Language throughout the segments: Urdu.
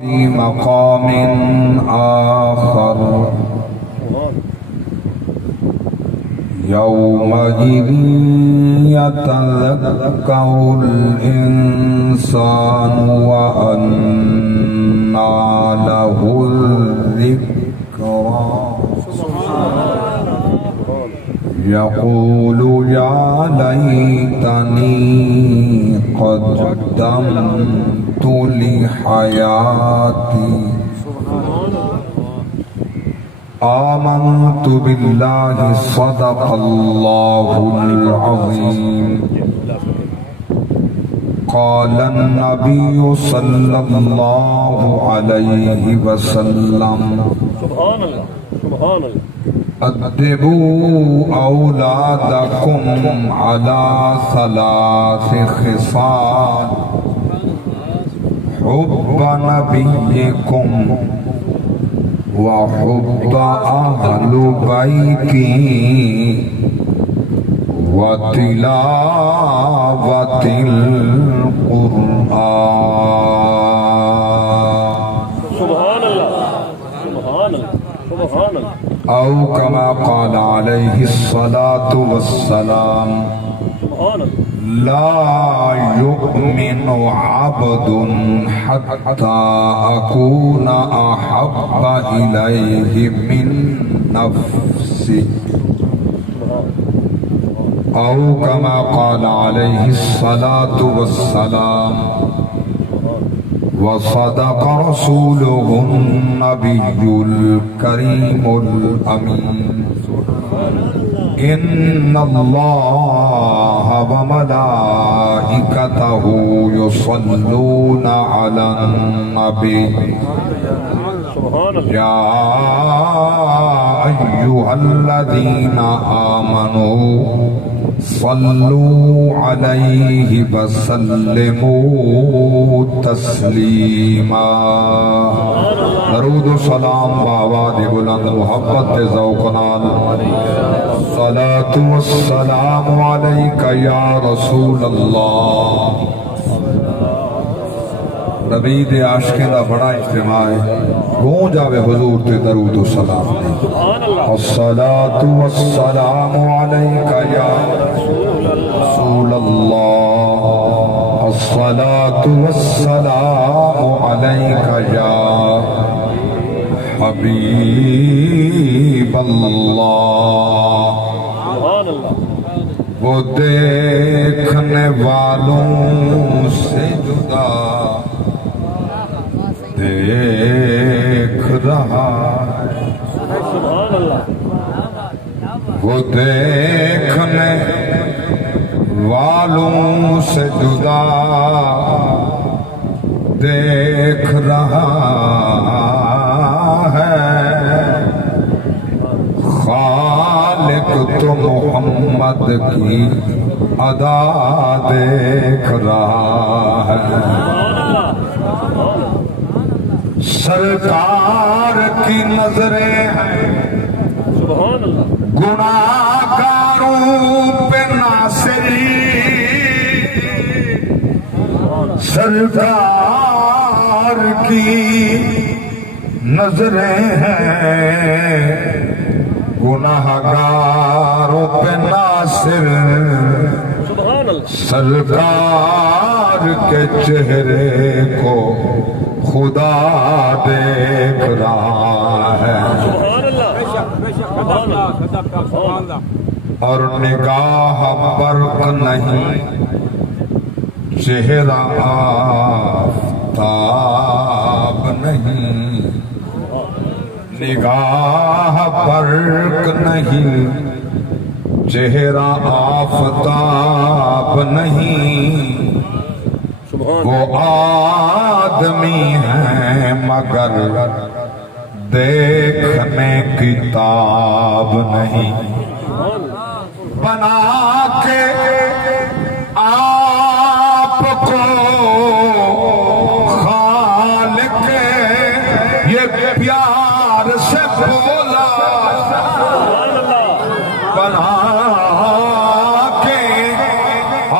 في مقام آخر يومئذ يتذكر الإنسان وأنى له الذكرى يقول يا ليتني قدمت لحياتي آمنت بالله صدق الله العظيم قال النبي صلى الله عليه وسلم سبحان الله سبحان الله أدبوا أولادكم على ثلاث خصال حب نبيكم وحب أهل بيتي وتلاوة القرآن سبحان الله سبحان الله سبحان الله أو كما قال عليه الصلاة والسلام سبحان الله لا يؤمن عبد حتى أكون أحب إليه من نفسه أو كما قال عليه الصلاة والسلام وصدق رسوله النبي الكريم الأمين إن الله وملائكته يصلون على النبي سبحان الله يا أيها الذين آمنوا صلوا عليه وسلموا تسلیما درود و سلام بآواز بلند محبت ذوق نال الصلاة والسلام علیک یا رسول اللہ نبی دے عاشقیں دا بڑا اجتماع ہے گون جاوے حضور تے درود و سلام الصلاة والسلام علیک یا رسول اللہ الصلاة والسلام علیک یا حبیب اللہ سبحان الله وہ دیکھنے والوں سے جدا دیکھ رہا سبحان الله وہ دیکھنے والوں سے جدا دیکھ رہا ہے خالق تو محمد کی ادا دیکھ رہا ہے سرکار کی نظریں ہیں سبحان الله گناہگاروں پہ ناصری سرکار کی نظریں ہیں گناہگاروں پہ ناصر سبحان الله سرکار کے چہرے کو خدا دیکھ رہا ہے سبحان الله سبحان الله اور نگاہ برق نہیں چہرہ آفتاب نہیں نگاہ برق نہیں چہرہ آفتاب نہیں وہ آدمی ہیں مگر دیکھنے کتاب نہیں بنا کے آپ کو خالق یہ پیار سے بولا بنا کے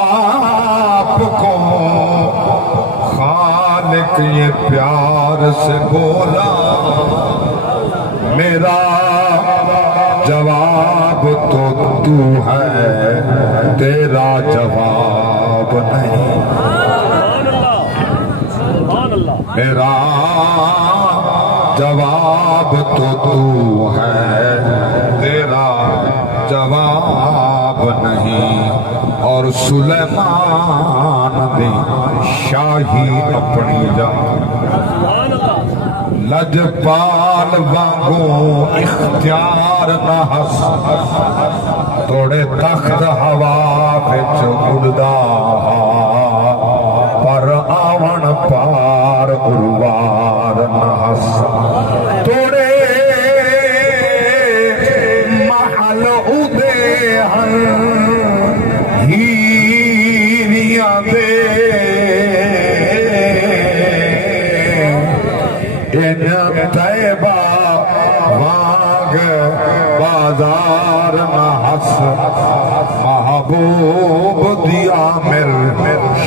آپ کو خالق یہ پیار سے بولا میرا جواب تو تو ہے تیرا جواب نہیں میرا جواب تو تو ہے تیرا جواب نہیں اور سلیمان نے شاہی اپنی جان لجپال وانگوں اختیار نہ ہس توڑے تخت ہوا وچ اڑدا پر آون پار اروار نہ ہس توڑے محل اودے ہن ہیریاں دے طیبہ وانگ بازار نہ ہس محبوب دیا مر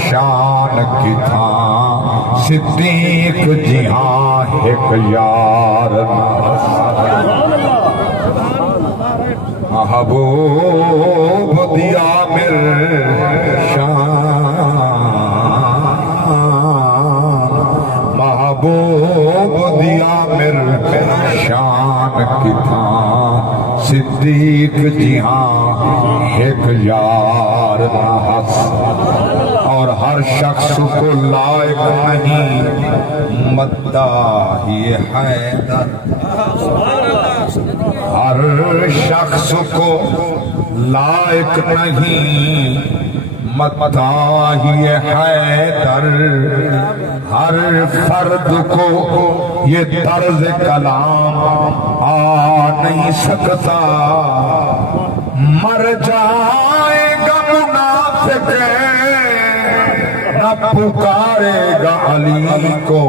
شان کی تھاں صدیق جی ہاں ایک یار نہ ہس محبوب دیا مر شان محبوب دیا مر شان کی تھاں صدیق جی ہاں ایک یار نہ ہس اور ہر شخص کو لائق نہیں مداحی حیدر ہر شخص کو لائق نہیں مداحی حیدر ہر فرد کو یہ طرز کلام آ نہیں سکتا مر جائے گا منافق نہ پکارے گا علی کو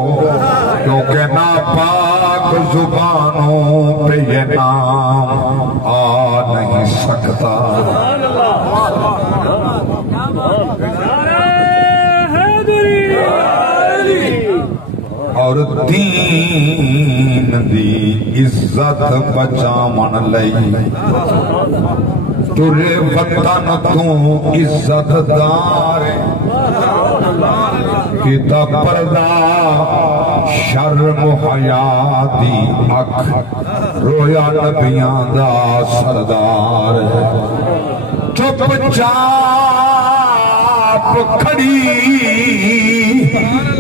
کیونکہ ناپاک زبانوں پہ یہ نام آ نہیں سکتا اور دین دی عزت بچا من لئی ترے وطن تو عزت دار کتا پردہ شرم و حیا دی اکھ رویا نبیاں دا سردار چپ چاپ کھڑی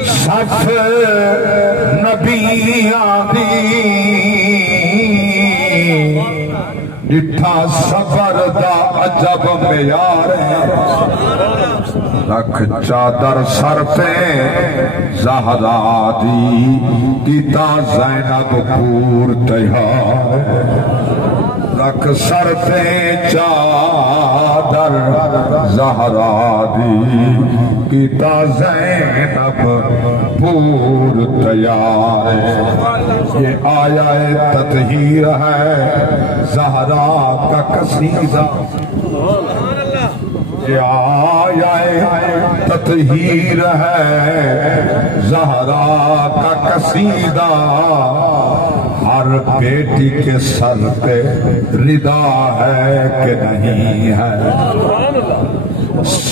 صف نبیاں دی ڈٹھا صبر دا عجب معیار ہے رکھ چادر سر پہ زہرا دی کیتا زینب پور تیار رکھ سر پہ چادر زہرا دی کیتا زینب پور تیار ہے یہ آیا تطہیر ہے زہرا کا قصیدہ یہ آیا تطہیر ہے زہرا کا قصیدہ ہر بیٹی کے سر پہ ردا ہے کہ نہیں ہے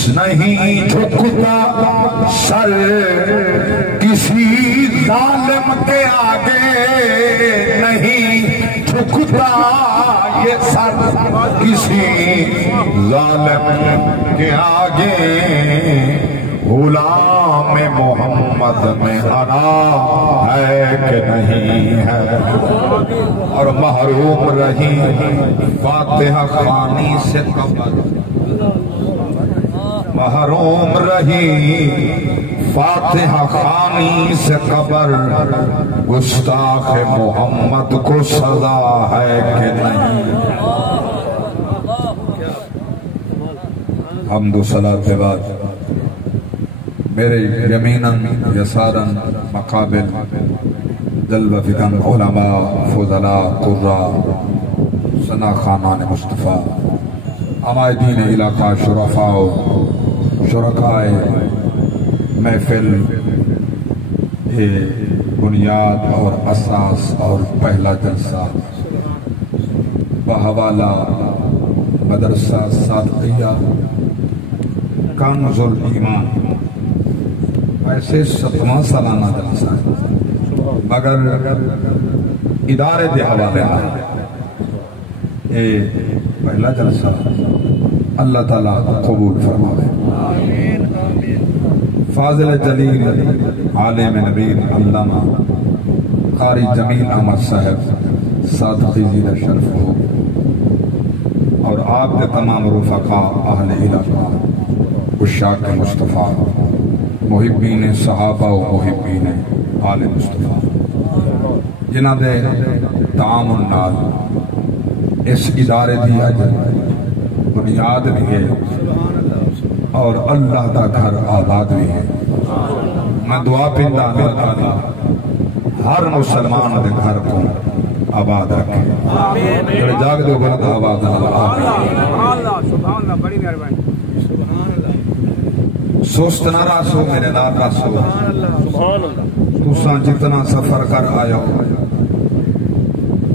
نہیں جھکتا سر کسی ظالم کے آگے نہیں جھکتا یہ سر کسی ظالم کے آگے غلام محمد میں انا ہے کہ نہیں ہے اور محروم رہی فاتحہ خوانی سے قبر محروم رہی فاتحہ خوانی سے قبر گستاخ محمد کو سزا ہے کہ نہیں حمد و صلاۃ کے بعد میرے یمیناً یساراً مقابل جلوہ فکن علماء فضلاء قراء ثنا خانان مصطفیٰ عمائدین علاقہ شرفاء شرکائے محفل بنیاد اور اساس اور پہلا جلسہ بحوالہ مدرسہ صادقیہ کنز الایمان، ایسے 7واں سالانہ جلسہ ہے، مگر ادارے دے حوالے اے پہلا جلسہ اللہ تعالیٰ قبول فرمائے۔ فاضل جلیل عالم نبیل علامہ قاری جمیل احمد صاحب صادقی زیدہ شرف ہو، اور آپ کے تمام رفقاء اہل علاقہ عشاق مصطفیٰ محبین صحابہ و محبین آل مصطفیٰ جنہ دے تعامل نال اس ادارے دی اجل بنیاد بھی ہے اور اللہ دا گھر آباد بھی ہے۔ میں دعا پیندا اللہ تعالیٰ ہر مسلمان دے گھر کو آباد رکھے، جڑے جاگ دے بلد آباد سوست نہ راسو میرے نال راسو، تساں جتنا سفر کر آیا ہو،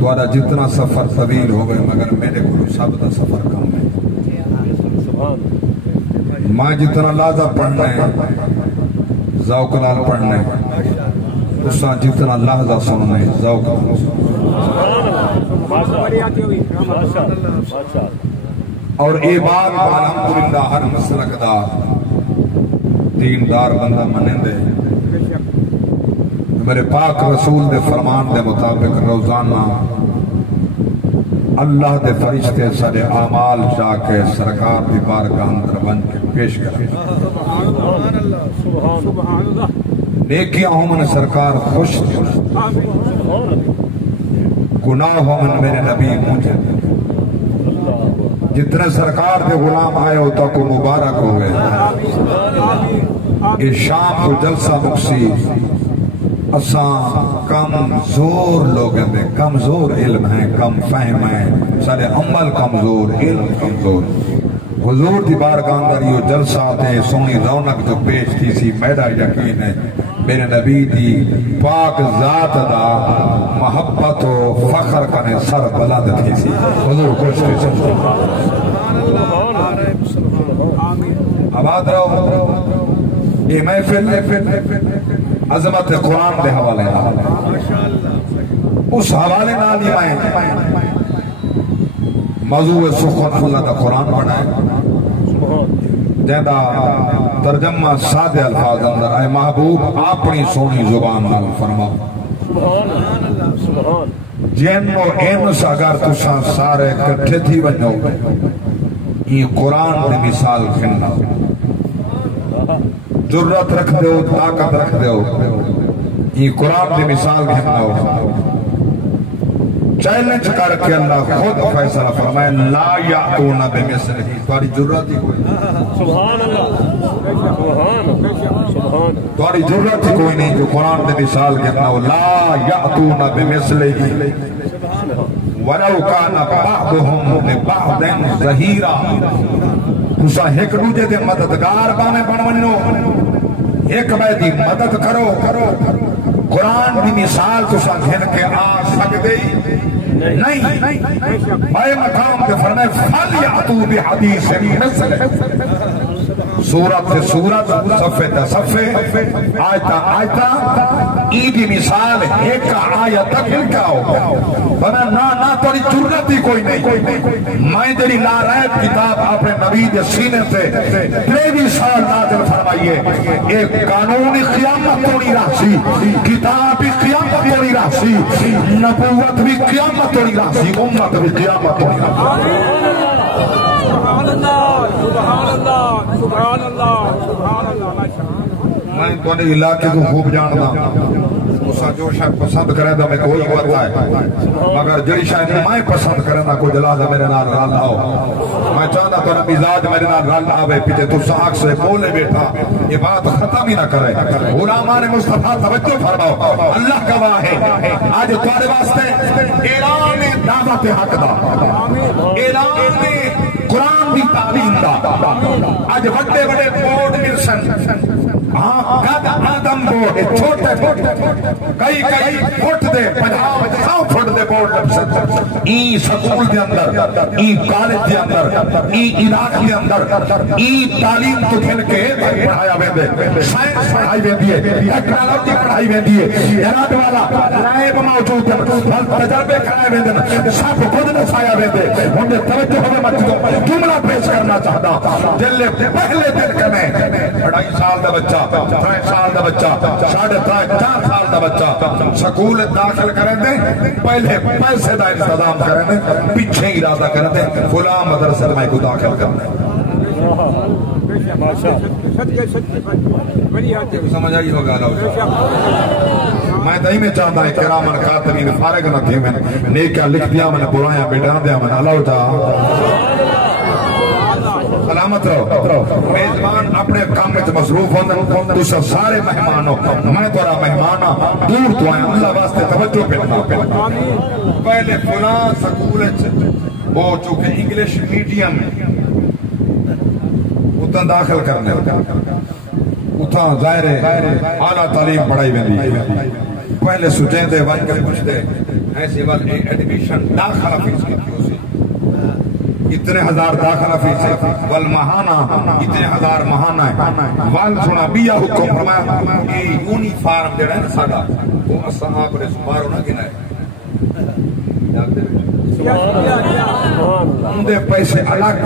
دوارا جتنا سفر طویل ہو گئے، مگر میرے کو سب دا سفر کم ہے۔ میں جتنا لازہ پڑھنا ہے ذوق نال پڑھنا ہے، تساں جتنا لازہ سننا ہے ذوق نال۔ اور اے بات الحمدللہ ہر مسلک دار دیندار بندہ منندے، میرے پاک رسول دے فرمان دے مطابق روزانہ اللہ دے فرشتے سارے اعمال جا کے سرکار دی بارگاہ اندر بن کے پیش کریں۔ نیکیاں ہوں سرکار خوش دے، گناہ ہوں میرے نبی مجھے، جتنے سرکار دے غلام آئے ہوتا کو مبارک ہو گئے۔ یہ شام کو جلسہ مقصی اساں کمزور لوگ ہیں، کمزور علم ہیں، کم فہم ہیں، سارے عمل کمزور، علم کمزور۔ حضور دی بارگاہ اندر یہ جلسہ آتے سونی رونق جو پیش تھی سی، میرا یقین ہے میرے نبی دی پاک ذات دا محبت و فخر کنے سر بلند تھی سی۔ حضور خوش تھی آباد رہو۔ یہ محفل عظمت قرآن دے حوالے نال، اس حوالے نال ہی میں موضوع سخن اللہ دا قرآن بنائے، جیدہ ترجمہ سادے الفاظ اندر اے محبوب اپنی سونی زبان نال فرما۔ جن و انس اگر تساں سارے کٹھے تھی ونجو، یہ قرآن دے مثال کھننا، جرت رکھ دے ہو، طاقت رکھ دے ہو، یہ قرآن دی مثال کھننا ہو۔ چیلنج کر کے اللہ خود فیصلہ فرمائے لا یعتون بمثلہ، تمہاری جرت ہی کوئی نہیں، سبحان اللہ، تمہاری جرت ہی کوئی نہیں جو قرآن دی مثال کھننا ہو۔ لا یعتون بمثلہ وَلَوْ كَانَ بَعْضُهُمْ لِبَعْضٍ ظَهِيرًا، تسا ایک دوجے دے مددگار بانے بنو، ایک بے دی مدد کرو۔ قرآن دی مثال تسا گھن کے آ سکتے نہیں، بے مقام کے فرمائے فَلْيَعْتُوا بِحَدِيثٍ مِثْلِهِ، سورت سے سورت، صفحے تا صفحے، آیتا آیتا، ایدی مثال ایک آیت تک لکھا ہو۔ بنا نا توڑی جرت ہی کوئی نہیں۔ میں تیری نارائب کتاب اپنے نبی دے سینے سے 23 سال نازل فرمائیے، ایک قانونی قیامت توڑی رہسی، کتابی قیامت توڑی رہسی، نبوت بھی قیامت توڑی رہسی، امت بھی قیامت توڑی رہسی۔ سبحان اللہ، سبحان اللہ، سبحان اللہ، سبحان اللہ۔ میں تو نے علاقے کو خوب جاننا، اسا جو شاید پسند کرے دا میں کوئی ہوتا ہے، مگر جڑی شاید میں پسند کرے دا کوئی جلازہ میرے نال رال آؤ۔ میں چاہتا تو مزاج میرے نال رال آوے، پیچھے تو ساکھ سے بولے بیٹھا، یہ بات ختم ہی نہ کرے۔ غلامان مصطفیٰ توجہ فرماؤ، اللہ گواہ ہے آج تمہارے واسطے اعلان دعوت حق دا، اعلان قرآن دی تعلیم دا، آج بڑے بڑے بورڈ ملسن، ہاں گد آدھا لمبو چھوٹے کئی فٹ دے 50-100 فٹ دے بورڈ لبسن این سکول دے اندر این کالج دے اندر این عراق دے اندر این تعلیم تو کھل کے پڑھایا ویندے سائنس پڑھائی ویندی ہے ٹیکنالوجی پڑھائی ویندی ہے جناب والا لائب موجود ہے تجربے کرائے ویندے سب خود نسایا ویندے ہن توجہ ہوے مسجدوں جملہ پیش کرنا چاہتا جلے پہلے دن کنے 2.5 سال دا بچہ 3 سال دا بچہ 4.5 سال دا بچہ سکول داخل کریں دے پہلے پیسے دا انتظام کریں دے پیچھے ارادہ کریں دے فلاں مدرسے میں کو داخل کرنا سمجھ آئی ہوگا میں دہی میں چاہتا ہے کرامن کاتبین فارغ نہ تھے میں نیکیا لکھ دیا میں نے برایاں بیٹھا دیا میں نے اللہ چاہا سلامت رہو میزبان اپنے کام میں مصروف ہوندن تو سارے مہمانوں میں تو رہا مہمانہ دور تو آئیں اللہ واسطے توجہ پہنا پہلے فلاں سکول وہ چونکہ انگلیش میڈیم اتنا داخل کرنے اتنا ظاہر ہے اعلیٰ تعلیم پڑھائی ویندی پہلے سوچیں دے ون کر کچھ دے ایسی وال ایڈمیشن داخلہ فیس کی تھی اسے اتنے ہزار داخلہ فیس والمہانہ اتنے ہزار مہانہ ہے وال سنا بیا حکم فرمایا یہ یونیفارم دے رہے ہیں سادہ وہ اصحاب نے سمارو نہ گنا ہے ان دے پیسے الگ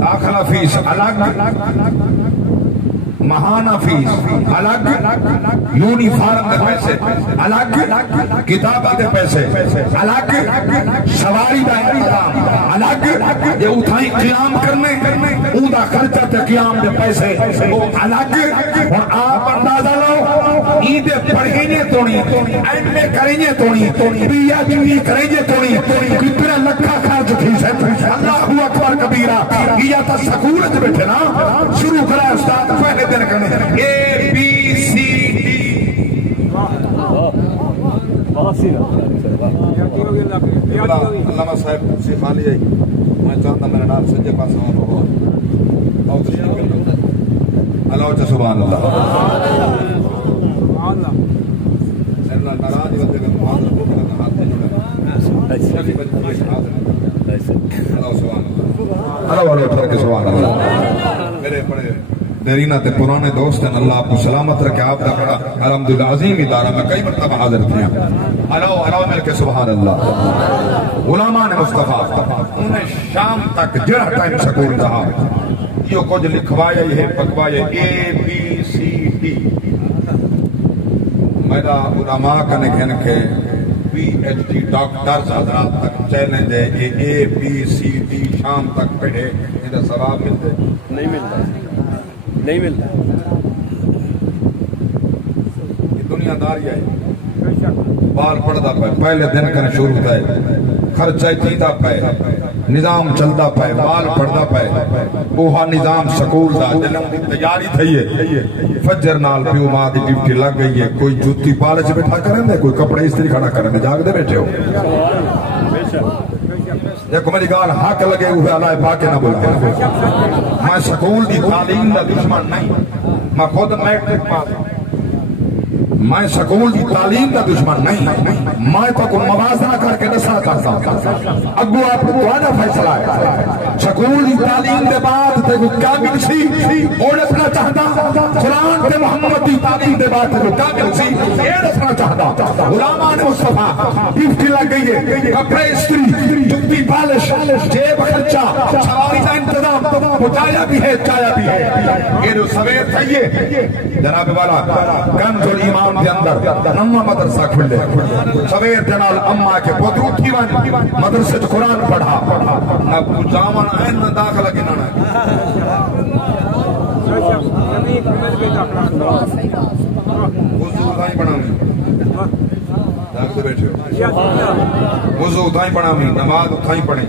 داخلہ فیس الگ مہانہ فیس الگ یونیفارم دے پیسے الگ کتابہ دے پیسے الگ سواری دا انتظام الگ یہ اتھائی قیام کرنے اوندا خرچہ تے قیام دے پیسے وہ الگ اور آپ اندازہ لو عیدے پڑھینے تونی این میں کریں تونی بیا جنگی کریں تونی کتنے لکھا خرچ تھی سے اللہ اکبر کبیرہ یہ تا سکولت بیٹھے نا شروع کرا استاد پہلے دن کرنے اے بی سی ڈی علامہ صاحب سے خالی ہے میں چاہتا میرا نام سجے پاس ہوں اللہ سبحان اللہ ناراض ہوتے ہیں معاملہ کو کرنا ہاتھ نہیں جڑا اللہ سبحان اللہ اللہ ٹھہر کے سبحان اللہ میرے بڑے دیرینہ تے پرانے دوست ہیں اللہ آپ کو سلامت رکھے آپ کا بڑا الحمدللہ عظیم ادارہ میں کئی مرتبہ حاضر تھے اللہ مل کے سبحان اللہ علماء نے مصطفیٰ انہیں شام تک جڑا ٹائم سکول رہا یہ کچھ لکھوایا یہ پکوایا اے بی سی ڈی میرا علماء کنے کہنے کے پی ایچ ڈی ڈاکٹرز حضرات تک چیلنج ہے کہ اے بی سی ڈی شام تک پڑھے انہیں ثواب ملتے نہیں ملتا یہ دنیا داری ہے بال پڑھدا پہ پہلے دن کرنے شروع ہوتا ہے خرچہ چیتا پہ نظام چلتا پہ بال پڑھدا پہ اوہا نظام سکول دا جنم دی تیاری تھی ہے فجر نال پیو ماں دی ڈیوٹی لگ گئی ہے کوئی جوتی پالچ بیٹھا کریں دے کوئی کپڑے استری کھڑا کریں دے جاگ دے بیٹھے ہو دیکھو میری گال حق لگے ہوئے اللہ پاکے نہ بولتے میں سکول دی تعلیم دا دشمن نہیں میں خود میٹرک پاس میں سکول دی تعلیم دا دشمن نہیں میں تو کوئی موازنہ کر کے دسا کرتا ہوں اگو آپ کو آنا فیصلہ ہے سکول دی تعلیم دے بعد تے کوئی کامل سی اور اپنا چاہتا قرآن تے محمد دی تعلیم دے بعد تے کوئی کامل سی اور اپنا چاہتا علماء نے مصطفیٰ ڈیوٹی لگ گئی ہے کپڑے استری جوتی پالش جیب خرچہ سواری کا انتظام پہنچایا بھی ہے چایا بھی ہے یہ جو سویر چاہیے جناب والا کنز الایمان کے اندر اما مدرسہ کھلے سویر جنال اما کے پودرو تھی مدرسے قرآن پڑھا نہ جامن آئین نہ داخلہ گنانا ہے وضو اتھائی پڑھامی وضو اتھائی پڑھامی نماز اتھائی پڑھیں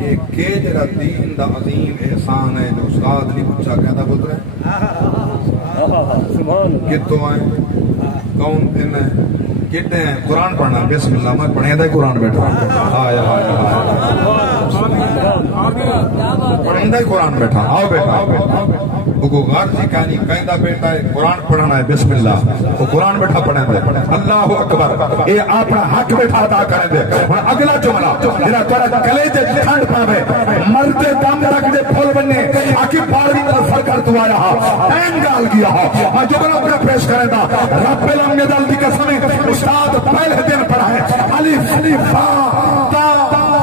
ایک کے جرہ دین دا عظیم احسان ہے جو استاد نہیں پوچھا کہتا پتر ہے کتوں آئیں کون دن ہے کتنے ہیں قرآن پڑھنا بسم اللہ میں پڑھیں دے قرآن بیٹھا آیا پڑھیں دے قرآن بیٹھا آؤ بیٹھا وہ غارجی کہانی کہندہ بیٹا ہے قرآن پڑھنا ہے بسم اللہ وہ قرآن بیٹھا پڑھیں دے اللہ اکبر اے اپنا حق بیٹھا ادا کریں دے اور اگلا جملہ جنہا تورا کلیجے کھنڈ پاوے مرتے دم تک دے پھول بننے آکی پاروی طرف فرکر تو آیا ہا این گال گیا ہا میں جملہ اپنا پیش کریں دا رب العالمین کی قسمیں استاد پہلے دن پڑھا ہے الف با تا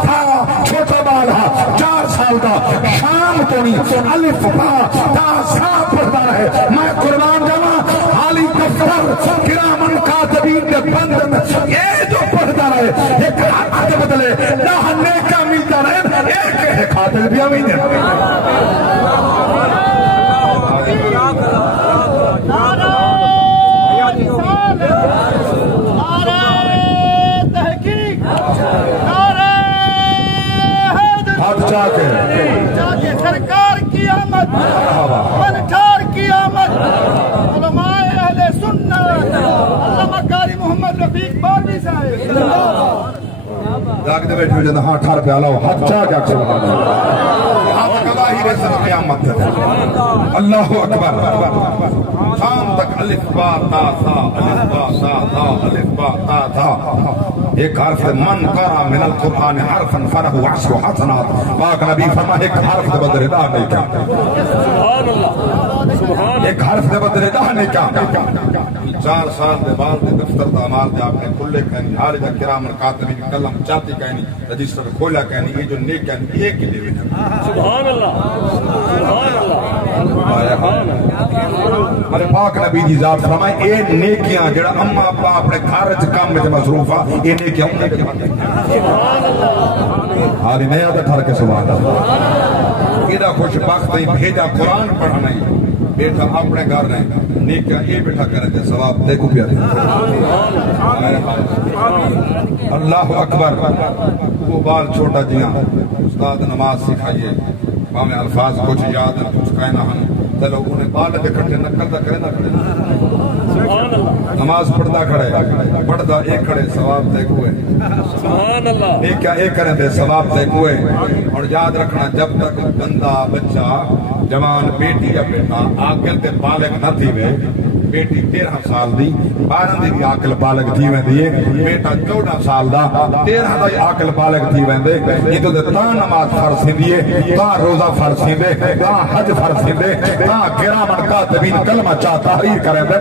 تھا چھوٹا بال ہا 4 سال دا شام تو نہیں الف با تا سا پڑھتا رہے میں قربان جانا حالی دفتر کرامن کاتبین کے بند یہ جو پڑھتا رہے ایک حق کے بدلے نہ نیکا ملتا رہے ایک خاطر بھی امین ہے چاہتے سرکار کی آمد بنٹھار کی آمد علماء اہل سنت علامہ قاری محمد رفیق باروی صاحب جاگتے بیٹھے ہوئے ہاں 18 پہ آلاؤ ہاتھ چاہ کے اکشر بتا دیں آپ گواہی رسل قیامت اللہ اکبر شام تک الف با تا تھا الف با تا تھا الف با تا تھا ایک حرف من قرأ من القرآن حرفا فرح عشر حسنات پاک نبی فرما ایک حرف دے بدر دا نہیں کیا سبحان اللہ ایک حرف دے بدر دا نہیں کیا 4 سال دے بعد دے دفتر دا عمال دے آپ نے کھلے کہنی حالی دا کرام القاتبین قلم چاہتی کہنی رجسٹر کھولا کہنی یہ جو نیک کہنی ایک ہی دیوے سبحان اللہ سبحان اللہ ارے پاک نبی دی ذات فرمائے اے نیکیاں جڑا اما ابا اپنے خارج کام میں مصروف آ اے نیکیاں حالی نیا دا ٹھر کے سبحان اللہ ایدہ خوش بخت نہیں بھیجا قرآن پڑھنا ہی بیٹھا اپنے گھر نہیں نیکیاں یہ بیٹھا کریں دے ثواب دیکھو پیا دے اللہ اکبر وہ بال چھوٹا جیاں استاد نماز سکھائیے ہمیں الفاظ کچھ یاد ہیں کچھ کہنا ہم چلو انہیں بال دے کھٹے نکل دا کرے نہ کھڑے نماز پڑھتا کھڑے پڑھتا ایک کھڑے ثواب دیکھوئے سبحان اللہ ایک کیا ایک کریں دے ثواب دیکھوئے اور یاد رکھنا جب تک بندہ بچہ جوان بیٹی یا بیٹا آکل تے بالغ نہ تھی وے بیٹی 13 سال دی 12 دی آکل بالغ تھی وے دیئے بیٹا 14 سال دا 13 دا آکل بالغ تھی وے دے یہ تو دے تاں نماز فرض دیئے تاں روزہ فرض دے تاں حج فرض دے تاں کرامن کاتبین کلمہ چاہ تحریر کریں دے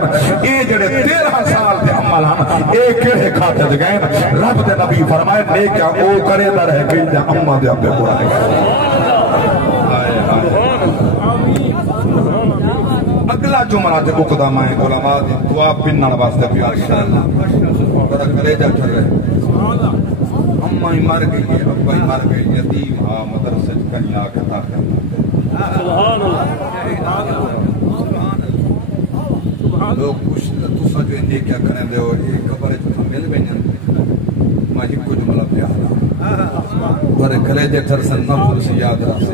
اے جڑے 13 سال دے عمل ہم ایک کڑے کھاتے دے گئے رب دے نبی فرمائے نیکیا او کرے دا رہ گئی دے امہ دے عبد قرآن اگلا جمعہ دے اقدام آئیں علماء دی دعا پنن واسطے پیار کرنا بڑا کلیجہ ٹھر رہے امہ ہی مر گئی ہے ابا ہی مر گئی یتیم ہاں مدرسہ کنی آکتا کرنا سبحان اللہ لوگ کچھ تسا جو اندے کیا کریں دے ہو ایک قبر جو مل بینن میں ہی کچھ ملا پیارا بڑے کلیجہ ٹھر سے نفر سے یاد رکھ سے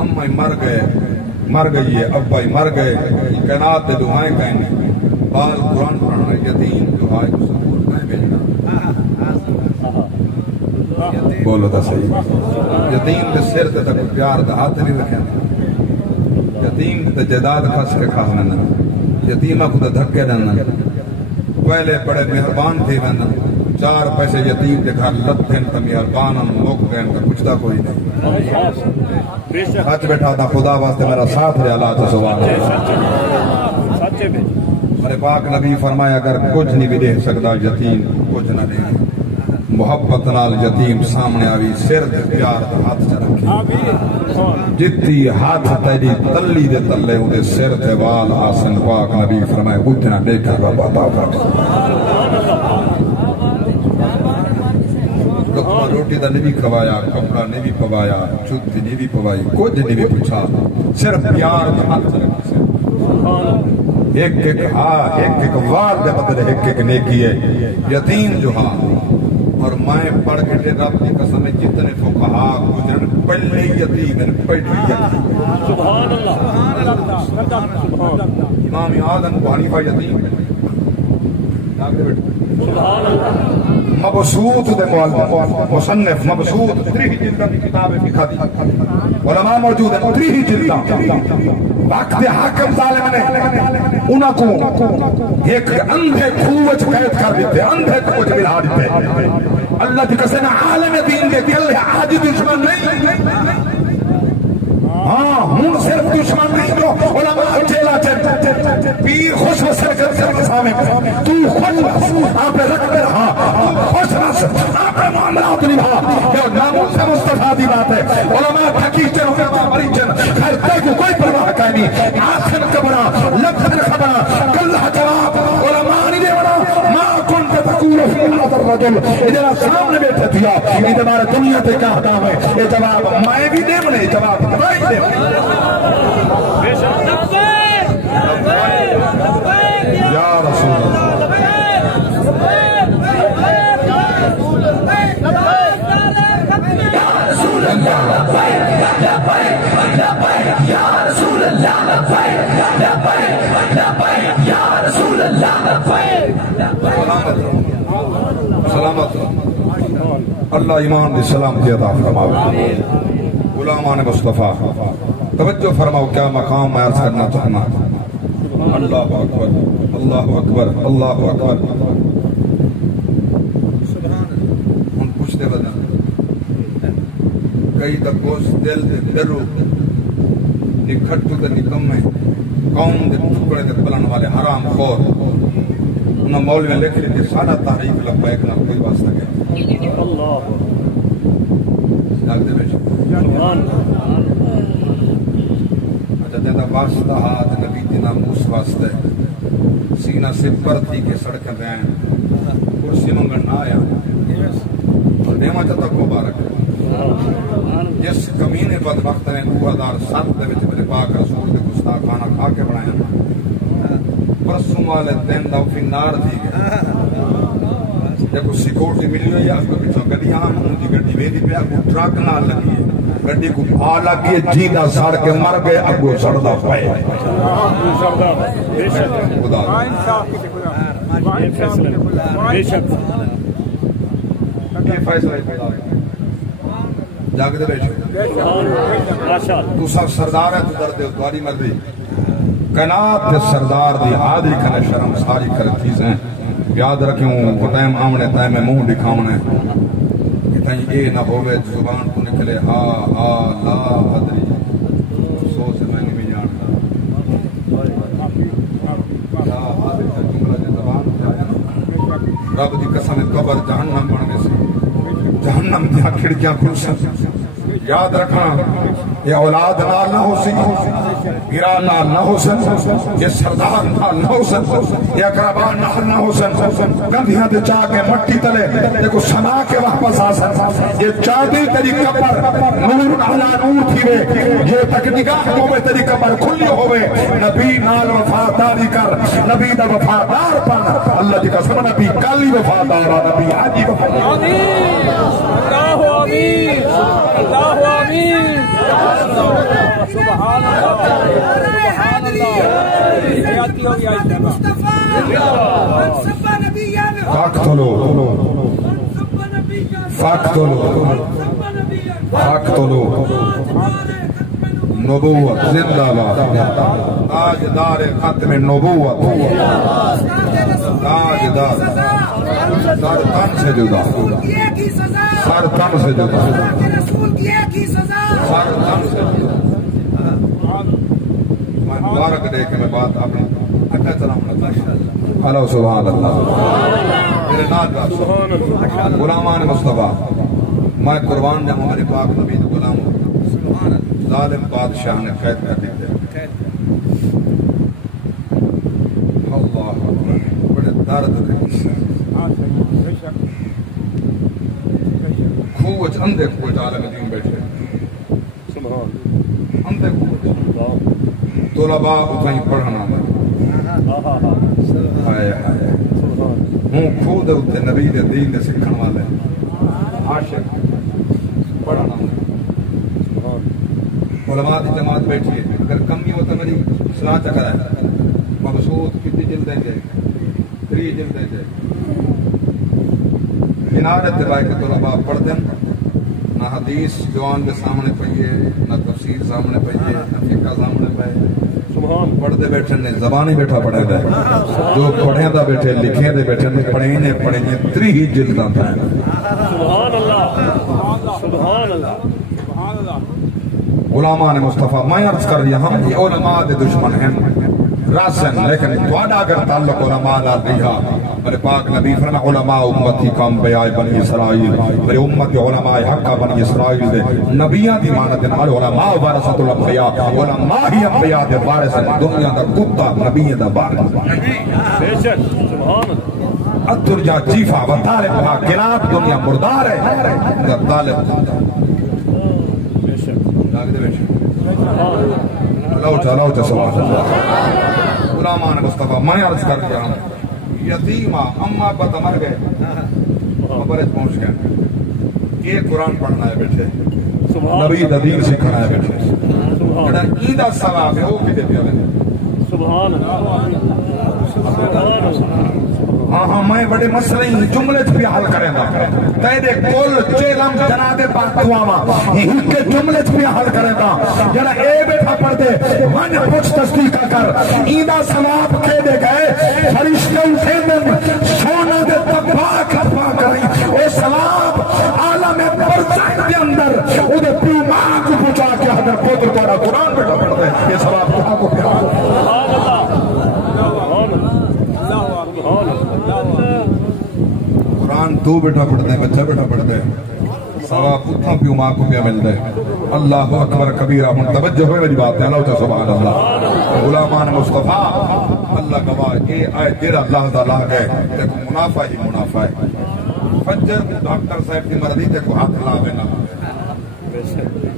امہ ہی مر گئی ہے ابا ہی مر گئے کائنات دے دعائیں کہنی بال قرآن پڑھنا یتیم دعائیں کو سپورٹ کہیں بھیجنا بولو دا صحیح یتیم دے سر تے تک پیار دا ہاتھ نہیں رکھیں یتیم دے جداد خس کے کھانا یتیمہ کو دے دھکے دینا پہلے بڑے مہربان تھی میں 4 پیسے یتیم کے گھر لتھیں تا مہربان موک دین کا کچھ دا کوئی نہیں سچ بیٹھا تھا خدا واسطے میرا ساتھ رہا اللہ تو سبحان سچے بے میرے پاک نبی فرمایا اگر کچھ نہیں بھی دے سکتا یتیم کچھ نہ دے محبت نال یتیم سامنے آوی سر دے پیار دے ہاتھ چ رکھی جتی ہاتھ تیری تلی دے تلے اودے سر تے وال آسن پاک نبی فرمایا کچھ نہ دے کر رب عطا فرمائے لقمہ روٹی دا نہیں بھی کھوایا کپڑا نہیں بھی پوایا جوتی نہیں بھی پوائی کچھ نہیں بھی پوچھا صرف پیار دے ہاتھ چ رکھی ایک وار دے بدلے ایک نیکی ہے یتیم جو ہاں اور میں پڑھ کے رب کی قسم جتنے فقہا گزرن پڑھے یتیم پڑھی یتیم سبحان اللہ امام آدم ابو حنیفہ یتیم سبحان اللہ مبسوط دے مصنف مبسوط 3 جلدہ کی کتاب فقہ دی علماء موجود ہیں 3 جلدہ وقت حاکم ظالم نے انہاں کو ایک اندھے خوچ قید کر دیتے اندھے خوچ ملا دیتے اللہ کی قسم عالم دین کے دل آج دشمن نہیں ہاں ہوں صرف دشمن نہیں جو علماء جیلا چلتے پیر خوش وصل کر سامنے تو خوش آپ رکھ کر رہا تو خوش رس آپ معاملات نبھا یہ ناموس سے مصطفیٰ دی بات ہے علماء حقیقت علماء مریجن خیر تے کو کوئی پرواہ کا نہیں آخر کبرا لکھن خبرا کلہ جواب علماء نہیں دے بڑا ما کنت تقول فی هذا الرجل ادھر سامنے بیٹھے دیا ادھر ہمارے دنیا تے کیا حکام ہے یہ جواب میں بھی دے بنے جواب تبائی دے یا رسول اللہ سلامت اللہ ایمان دی سلامتی عطا فرماؤ غلامان مصطفیٰ توجہ فرماؤ کیا مقام میں عرض کرنا چاہنا اللہ اکبر اللہ اکبر اللہ اکبر ان پوچھتے بدن کئی تکوس دل دے درو نکھٹو دے نکمے قوم دے ٹکڑے دے پلن والے حرام خور انہوں مولوی لکھ لی کہ سارا تحریف لبیک نہ کوئی واسطہ گیا اللہ دے بیچ اچھا دیتا واسطہ ہاتھ نبی دینا موس واسطہ سینہ سے پر تھی کہ سڑکیں رہیں کرسی منگن نہ آیا اور دیما چاہتا کو بارک جس کمینے بدبخت نے 2007 دے وچ میرے پاک رسول دے گستاخانہ کھا کے بنایا پرسوں والے دن دا فی نار تھی گیا جب کو سیکورٹی ملی ہوئی ہے اس کو پچھو گڑی آم ہوں جی گڑی ویدی پہ اگو ٹرک نہ لگی ہے گڑی کو آ لگی ہے جیدہ ساڑ کے مر گئے اگو سردہ پائے خدا یہ فیصلہ ہے خدا جاگ دے بیشو تو سب سردار ہے تو درد ہے تمہاری مرضی کائنات کے سردار دی حاضری کنے شرم ساری کر چیزیں یاد رکھیں وہ ٹائم آمنے ٹائم میں منہ دکھاونے اتنی اے نہ ہوئے زبان کو نکلے ہا ہا لا حضری افسوس ہے میں نہیں بھی جانتا لا حضری کا جملہ جو زبان جائے رب دی قسم قبر جہنم بن گئے سے جہنم دیا کھڑکیاں کھل سکتے یاد رکھنا یہ اولاد نال نہ ہو سکی گرا نال نہ ہو سن یہ سردار نال نہ ہو سن یہ اقربان نال نہ ہو سن گندھیاں دے چاہ کے مٹی تلے دیکھو سما کے واپس آ سن یہ چاہتی تیری قبر نور علا نور تھی وے یہ تک نگاہ ہوئے تیری قبر کھلی ہوئے نبی نال وفاداری کر نبی دا وفادار پن اللہ دی قسم نبی کالی وفادار نبی آجی وفادار اللہ آمین اللہ آمین سبحان اللہ سبحان اللہ حیاتی ہو گیا فاقتلو فاقتلو فاقتلو نبوت زندہ باد تاجدار ختم نبوت تاجدار سر تن سے جدا سر تن سے جدا سر تن سے جدا میں مبارک دے کے میں بات اپنے اکھا چلاؤں لگا ہلو سبحان اللہ میرے نات بات غلامان مصطفیٰ میں قربان جب ہمارے پاک نبی غلام ظالم بادشاہ نے قید کر دیتے اللہ بڑے درد رہی خوچ اندھے خوچ عالم دین بیٹھے اندھے خوچ طلباء اتنی پڑھنا آئے آئے ہوں خود اتنے نبی دے دین دے سکھن والے عاشق پڑھنا علماء دی جماعت بیٹھی ہے اگر کمی ہوتا میری صلاح چکر ہے مبسوط کتنی جلدیں جائے 3 جلدیں جائے انارت دبائی کے طلباء پڑھ دیں نہ حدیث جوان کے سامنے پہیے نہ تفسیر سامنے پہیے نہ فقہ سامنے پہیے پڑھتے بیٹھے نے زبانی بیٹھا پڑھے دے جو پڑھیں دا بیٹھے لکھیں دے بیٹھے نے پڑھیں تری ہی جلدہ تھا سبحان اللہ سبحان اللہ علماء مصطفیٰ میں عرض کر رہا ہم یہ علماء دے دشمن ہیں راسن لیکن توڑا اگر تعلق علماء نہ رہا میرے پاک نبی فرما علماء امتی کا انبیاء بنی اسرائیل میرے امت علماء حقہ بنی اسرائیل دے نبیان دی مانت نال علماء وارثۃ الانبیاء علماء ہی انبیاء دے وارث ہیں دنیا دا کتا نبی دا وارث بے شک سبحان اللہ اترجا چیفا و طالب کا گلاب دنیا مردار ہے دا طالب بے شک لاگ دے بیٹھے لو چا سبحان اللہ علماء مصطفیٰ میں عرض کر رہا ہوں یتیمہ اما پتہ مر گئے مبرج پہنچ گئے یہ قرآن پڑھنا ہے بیٹھے نبی دا دین سکھنا ہے بیٹھے جڑا عیدہ ثواب ہے وہ بھی دیتے ہیں سبحان اللہ سبحان اللہ ہاں میں بڑے مسئلے جملے بھی حل کریں گا قیدے کل چیلم جنادے پاکتواما ہی کے جملے بھی حل کریں گا جنہ اے بیٹھا پڑھ دے من پوچھ تصدیق کر عیدہ ثواب قیدے گئے فرشتے اٹھے دن سونا دے تباک اتفا کریں اے ثواب عالم برزائن دے اندر او دے پیو ماں کو پوچھا کہ حضر پوتر توڑا قرآن بیٹھا پڑھ دے یہ ثواب کہاں کو پیار سبحان اللہ قرآن تو بیٹھا پڑھتے ہیں بچہ بیٹھا پڑھتے ہیں ثواب اتنا پیو ماں کو پیا ملتا ہے اللہ اکبر کبیرہ من توجہ ہوئے میری بات ہے اللہ تعالی سبحان اللہ غلامان مصطفیٰ اللہ گواہ یہ آئے تیرا اللہ تعالیٰ گئے دیکھو منافع ہی منافع ہے فجر ڈاکٹر صاحب کی مرضی تے کو ہاتھ لاوے نہ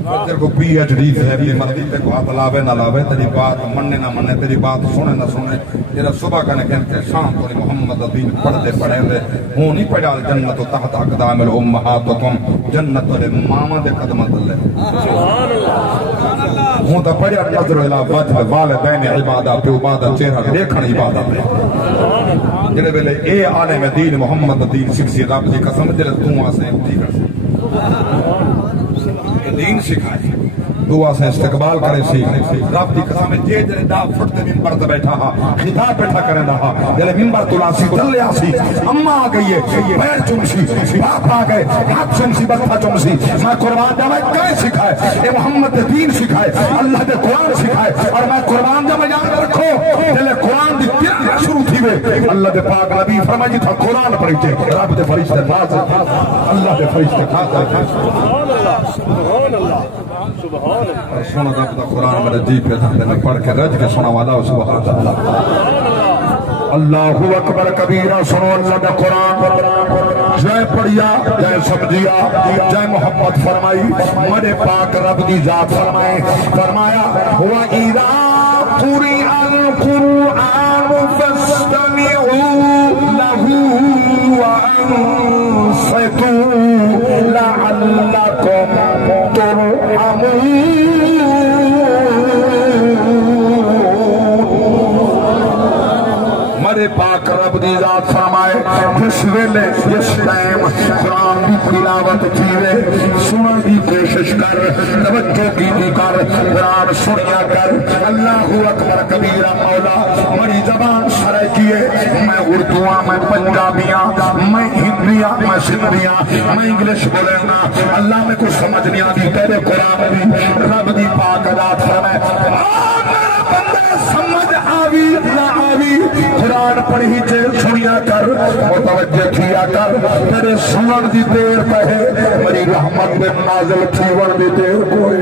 فجر کو پی ایچ ڈی صاحب کی مرضی تے کو ہاتھ لاوے نہ لاوے تیری بات مننے نہ مننے تیری بات سنے نہ سنے جیرا صبح کا نکین کے شام کو محمد دین پڑھتے پڑھیں دے ہوں نہیں پڑھال جنت و تحت اقدام الامہاتکم جنت والے ماما دے قدمت اللہ سبحان اللہ ہوں تا پڑھیا نظر الہ وجہ والدین عبادہ پہ عبادہ چہرہ دیکھن عبادہ پہ جنہے بلے اے عالم دین محمد دین سکسی رب جی قسم جلے توں آسے امتی کر سے دین سکھائے دعا سے استقبال کرے سی رب دی قسم جے جلے دا فٹتے ممبر تا بیٹھا ہا خطاب بیٹھا کریں رہا جلے ممبر تلاسی چلے آسی اممہ آ گئی ہے پیر چمسی باپ آ گئے ہاتھ چمسی بکھا چمسی میں قربان جا میں کہیں سکھائے اے محمد دین سکھائے اللہ دے قرآن سکھائے اور میں قربان جا میں یاد رکھو جلے قرآن دی تیرہ شروع تھی وے اللہ دے پاک نبی فرمائی تھا قرآن پڑھی تھے رب دے فرشتے ناز اللہ دے فرشتے ناز سبحان اللہ سبحان اللہ سبحان اور سونا رب دا قرآن میرے جی پہ دھاندے میں پڑھ کے رج کے سونا والا سبحان اللہ اللہ اکبر کبیرہ سنو اللہ دا قرآن جائے پڑھیا جائے سمجھیا جائے محبت فرمائی میرے پاک رب دی ذات فرمائے فرمایا وَإِذَا قُرِئَ الْقُرْآنُ فَاسْتَمِعُوا لَهُ وَأَنصِتُوا لَعَلَّكُمْ تُرْحَمُونَ میرے پاک رب دی ذات فرمائے جس ویلے جس ٹائم قرآن دی تلاوت کیوے سنن دی کوشش کر توجہ کی دی کر قرآن سنیا کر اللہ اکبر کبیرہ مولا میری زبان سرے کیے میں اردویاں میں پنجابیاں میں ہندیاں میں سندھیاں میں انگلش بولے نا اللہ میں کچھ سمجھ نہیں آتی تیرے قرآن دی رب دی پاک ذات فرمائے میرا بندہ سمجھ آوی نہ آوی قرآن پڑھی جیل سنیا کر متوجہ کیا کر تیرے سنن دی دیر پہے میری رحمت میں نازل تھیون دی دیر کوئی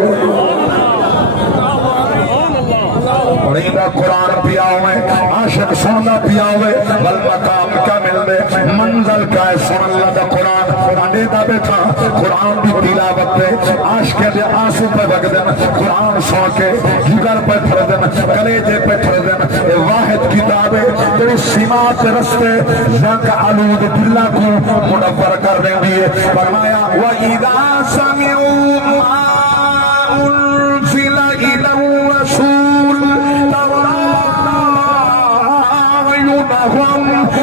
پڑھینا قرآن پیا ہوئے عاشق سننا پیا ہوئے والمقام کیا ملنے منزل کا ہے سن اللہ دا قرآن انڈے دا بیٹھا قرآن دی تلاوت دے عاشق دے آنسو پہ بگ دن قرآن سن کے جگر پہ پھر دن کلیجے پہ پھر دن واحد کتابیں جو سماعت رستے زنک علود دلہ کو منور کر دیں دیئے فرمایا وَإِذَا سَمِعُوا مَا أُنزِلَ إِلَى الرَّسُولِ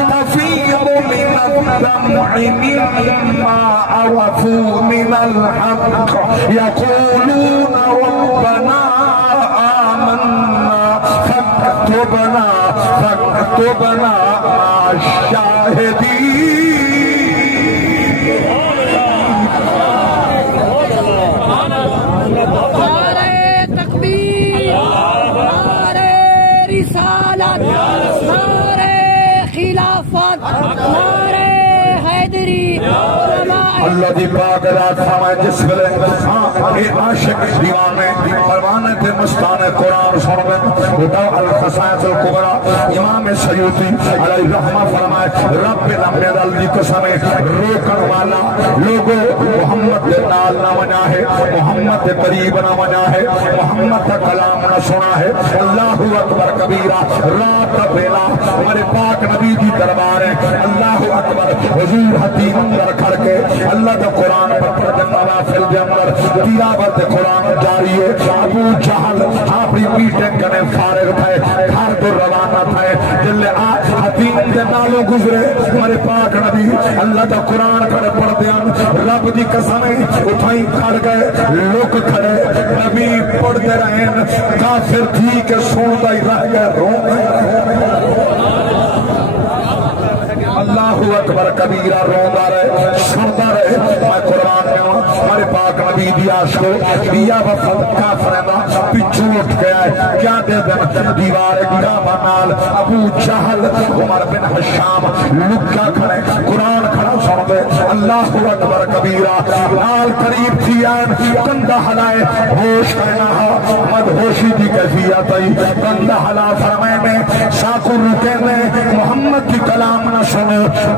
تفيض من الدمع مما عرفوا من الحق يقولون ربنا آمنا فاكتبنا مع الشاهدين نعرے تکبیر، نعرے رسالت، نعرے خلافت، نعرے حیدری، اللہ دی پاک رات فرمائے جس ویلے اے عاشق دیوانے پروانے تے مستانے قرآن سنویں بتاؤ الخصائص الکبرى امام سیوطی علیہ رحمہ فرمائے رب لمبے دل دی قسمیں روکن والا لوگوں محمد دے نال نہ وجا ہے، محمد دے قریب نہ وجا ہے، محمد دا کلام نہ سنا ہے، اللہ اکبر کبیرہ رات بیلا ہمارے پاک نبی دی دربار ہے، اللہ اکبر حضور حتیم اندر کھڑ کے اللہ دا قرآن پر جنگا فل دے اندر تلاوت قرآن جاری ہے۔ ابو جہل اپنی میٹنگ کرنے فارغ تھے، گھر تو روانہ تھے، جلے حتیم دے نالوں گزرے ہمارے پاک نبی اللہ دا قرآن کھڑے پڑھ دیا، رب دی قسمیں اٹھائی کھڑ گئے، لوگ کھڑے نبی پڑھ دے رہے کافر تھی کہ سنتا ہی رہ گئے، رو اللہ اکبر کبیرہ روندہ رہے سنتا رہے۔ میں قرآن میں ہوں ہمارے پاک نبی دی عاشقو دیا وفد کافرہ پچھو اٹھ گیا ہے، کیا دے دن دیوار کعبہ نال ابو جہل عمر بن حشام لکا کھڑے قرآن کھڑا سن دے، اللہ اکبر کبیرہ نال قریب تھی آئین کندہ ہلائے ہوش کہنا مدہوشی دی کیفیت آئی، کندہ ہلا فرمائے میں ساکو رکھنے محمد کی کلام نہ سنے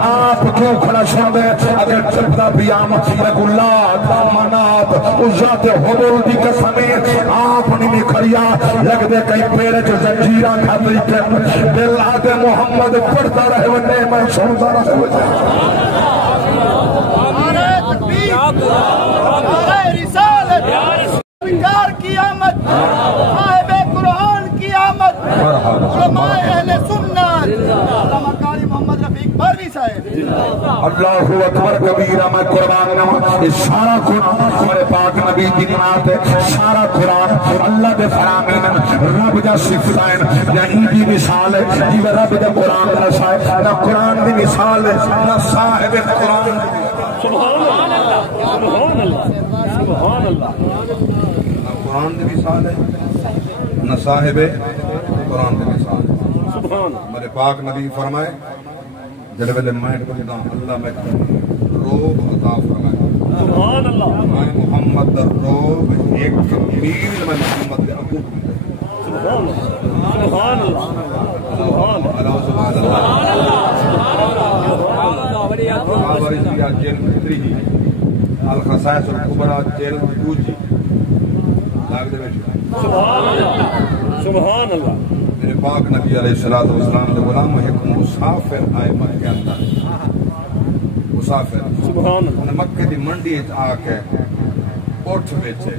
آپ کیوں کھڑا سن دے، اگر چلتا بیام لگلات منات عزت حبول دی قسمیں آپ نہیں کھڑیا لگ دے کئی پیرے جو زنجیرہ کھاتی کر دل آدھے محمد پڑھتا رہے ونے میں سنتا رہے ونے نعرہ تکبیر، نعرہ رسالت، انکار کی آمد، صاحب قرآن کی آمد، علماء اہل سنت علامہ قاری محمد رفیق بروی صاحب۔ اللہ اکبر کبیرہ میں قربان نام اس سارا قرآن ہمارے پاک نبی دی نعت ہے، سارا قرآن اللہ دے فرامین رب دا صفتائن یہی دی مثال ہے جی رب دا قرآن رسائے نہ قرآن دی مثال ہے نہ صاحب قرآن سبحان اللہ سبحان اللہ سبحان اللہ، نہ قرآن دی مثال ہے نہ صاحب قرآن دی مثال ہے۔ سبحان ہمارے پاک نبی فرمائے جلے ویلے میں کہتا اللہ میں روب عطا فرمائے، سبحان اللہ، میں محمد در روب ایک میل میں محمد دے ابو سبحان اللہ سبحان اللہ سبحان اللہ سبحان اللہ آوریزیہ جلد تریجی الخصائص الکبرى جلد دوجی لاغ دے بیٹھے سبحان اللہ سبحان اللہ۔ میرے پاک نبی علیہ السلام نے غلام ایک مسافر آئے مکہ کے اندر، مسافر سبحان اللہ، مکہ دی منڈی آ کے اٹھ بیچے،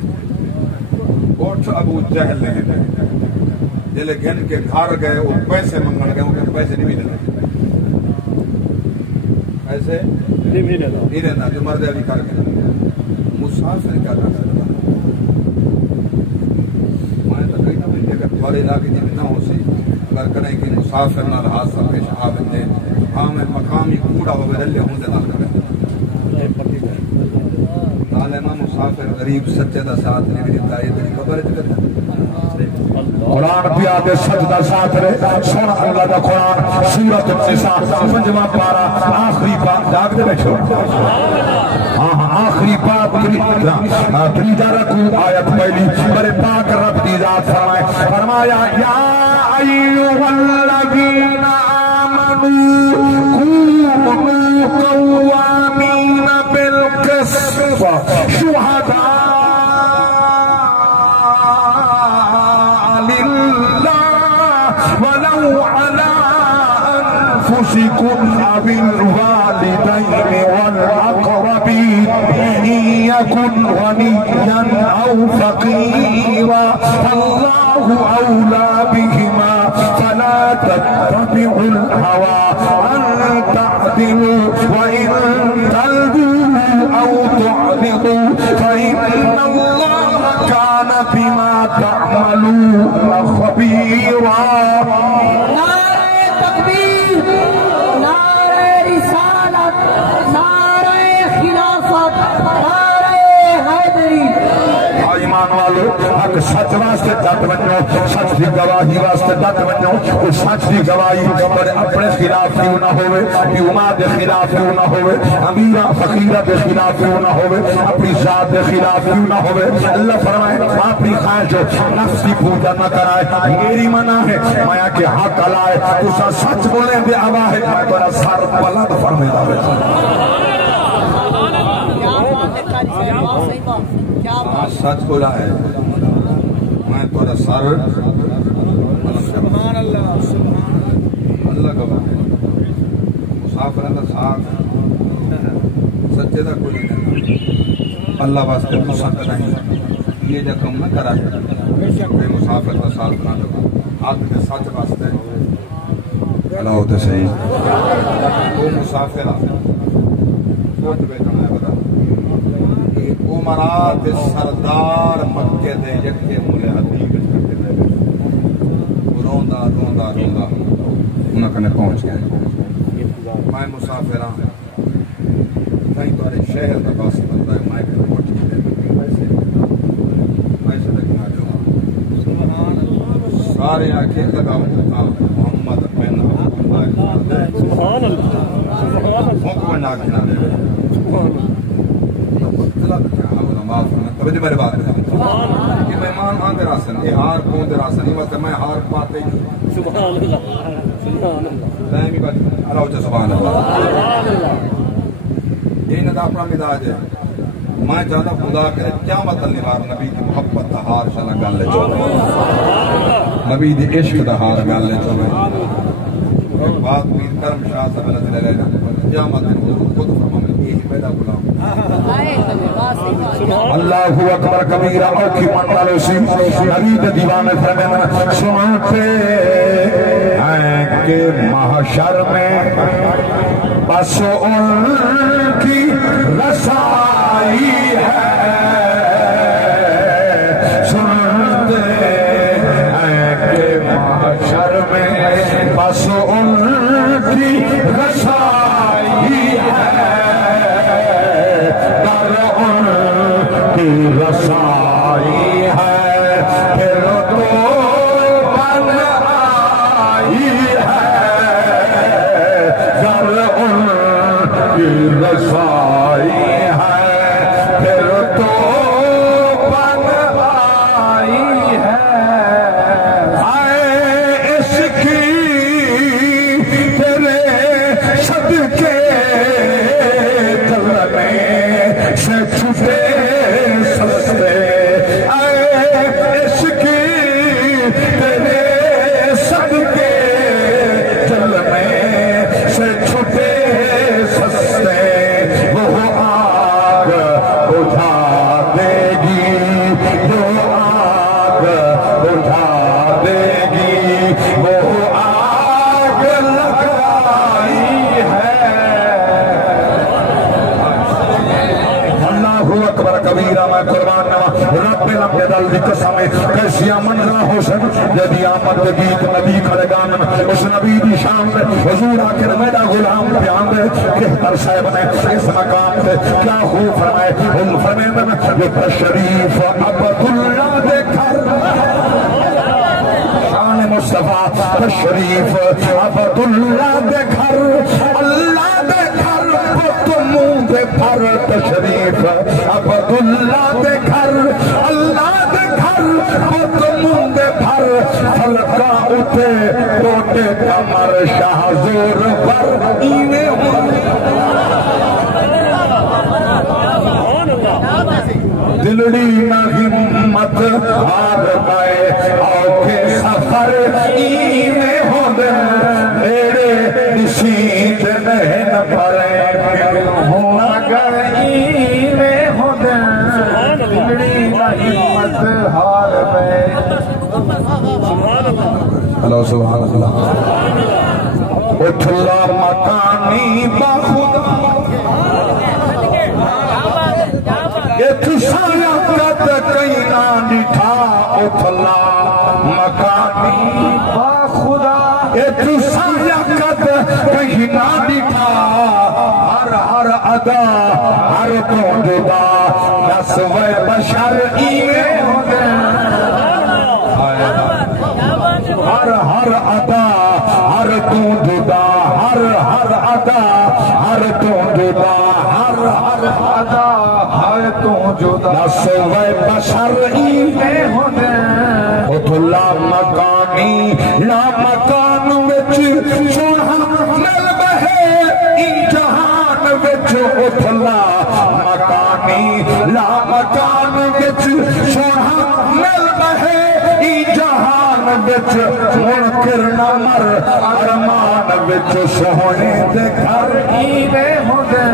اٹھ ابو جہل نے جلے گھن کے گھر گئے وہ پیسے منگن گئے، وہ کہ پیسے نہیں ملے، پیسے نہیں رہنا جو مرد علی کر گئے، مسافر کا رکھا میں تو کہنا میں اگر تھوڑے علاقے جی نہ ہو سی اگر کریں کہ مسافر نہ حادثہ پیش آ بندے ہمیں مقامی کوڑا ہو گئے رلے ہوں دے نال کریں نالے نہ مسافر غریب سچے دا ساتھ نہیں بھی دیتا یہ تیری خبر ہے قرآن پیا دے سجدہ ساتھ رہے سن اللہ دا قرآن سورۃ النساء 5واں پارہ آخری پارہ جاگ دے بیٹھو آخری پاک تریجہ رکو آیت پہلی بڑے پاک رب دی ذات فرمایا یا ایوہ الذین آمنوا کونوا قوامین بالقسط شہداء ولو على أنفسكم أو الوالدين والأقربين إن يكن غنيا أو فقيرا فالله أولى بهما فلا تتبعوا الهوى أن تعدلوا وإن تلووا أو تعرضوا فإن الله كان بما تعملون خبيرا۔ نعرہ تکبیر، ایمان والو حق سچ واسطے ڈٹ ونجو سچ دی گواہی واسطے ڈٹ ونجو وہ سچ دی گواہی پر اپنے خلاف کیوں نہ ہوئے بیوما دے خلاف کیوں نہ ہوئے امیرہ فقیرہ دے خلاف کیوں نہ ہوئے اپنی ذات دے خلاف کیوں نہ ہوئے اللہ فرمائے اپنی خواہش نفس کی پوجا نہ کرائے میری منع ہے مایا کہ حق علائے تو سچ بولیں دے آواہ ہے میں تورا سر بلند فرمائے داوے سچ بولا ہے میں تورا سر سبحان اللہ اللہ گواہ ہے مسافرہ کا ساتھ سچے دا کوئی نہیں اللہ واسطے تو سچ نہیں یہ جا کم نہ کرا ہے مسافر کا ساتھ نہ دو حق کے سچ واسطے اللہ ہوتے صحیح وہ مسافرہ سوچ بیٹھنا ہے بتا عمرات سردار مکے دے یکے ملے حدیب کرتے لے روندہ روندہ روندہ انہاں کنے پہنچ گئے میں مسافر ہاں کہیں تو ارے شہر کا باسی بنتا ہے میں کنے پہنچ گئے پیسے لگنا جو سارے آنکھیں لگا محمد بن سبحان اللہ حکم ناکھنا دے توجہ میرے بات ہے کہ مہمان ہاں دے راسن یہ ہار کون دے راسن یہ بات میں ہار پاتے ہی سبحان اللہ سبحان اللہ دائمی بات اللہ ہوچہ سبحان اللہ یہ ندا اپنا مداج ہے میں جانا خدا کرے قیامت النوار نبی کی محبت دا ہار شانا گل لے چوئے نبی دی عشق دا ہار گل لے چوئے ایک بات پیر کرم شاہ صاحب اللہ دلے لینا قیامت النوار خود فرمائے یہی پیدا غلام اللہ اکبر کبیرہ اوکی من والو سی حبیب دیوانے فرمائے سنتے ہیں کہ محشر میں بس ان کی رسائی ہے سنتے ہیں کہ محشر میں بس ان کی رسائی ہے در ان کی رسائی ہے پھر تو بن آئی ہے در ان کی رسائی ہے پھر تو بن آئی ہے آئے اس کی تیرے صدقے چلنے سے چھٹے سستے آئے اس کی تیرے صدقے چلنے سے چھٹے سستے وہ آگ بجھا دے گی وہ آگ بجھا دے گی وہ آگ لگائی ہے اللہ اکبر کبیرہ میں قربان نوا رب لمبے دل دی قسم کیسی آمن نہ ہو سک جدی آمد گیت نبی کھڑے گانن اس نبی دی شام دے حضور آکر میرا غلام بیان دے کہتر صاحب نے اس مقام دے کیا خوب فرمائے ان فرمائے میں یہ تشریف عبداللہ دے کھر شان مصطفیٰ تشریف عبداللہ دے گھر اللہ دے گھر تم دے پھر تشریف عبداللہ دے گھر اللہ دے گھر تم دے پھر خلقہ اٹھے ٹوٹے کمر شاہ زور پر ایویں دلڑی نہ ہمت ہار پائے اوکھے سفر ایویں ہو دے میرے نشید نہن پرے ہونا گر ایویں ہو دے دلڑی نہ ہمت ہار پائے اللہ سبحان اللہ اٹھ لا مکانی باخدا سایا قد کئی نہ ڈٹھا اٹھلا مکانی با خدا سایا قد کئی نہ ڈٹھا ہر ہر ادا ہر تو جدا نسو بشر ایویں ادا ہر تو جدا ہر ادا ہر تو جدا نسوے بشر ایویں ہوندے اتھ لا مکانی لا مکان وچ سونا مل بہے ای جہان وچ اتھ لا مکانی لا مکان وچ سونا مل بہے ای جہان وچ منکر نہ مر ارمان وچ سونے دے گھر ایویں ہوندے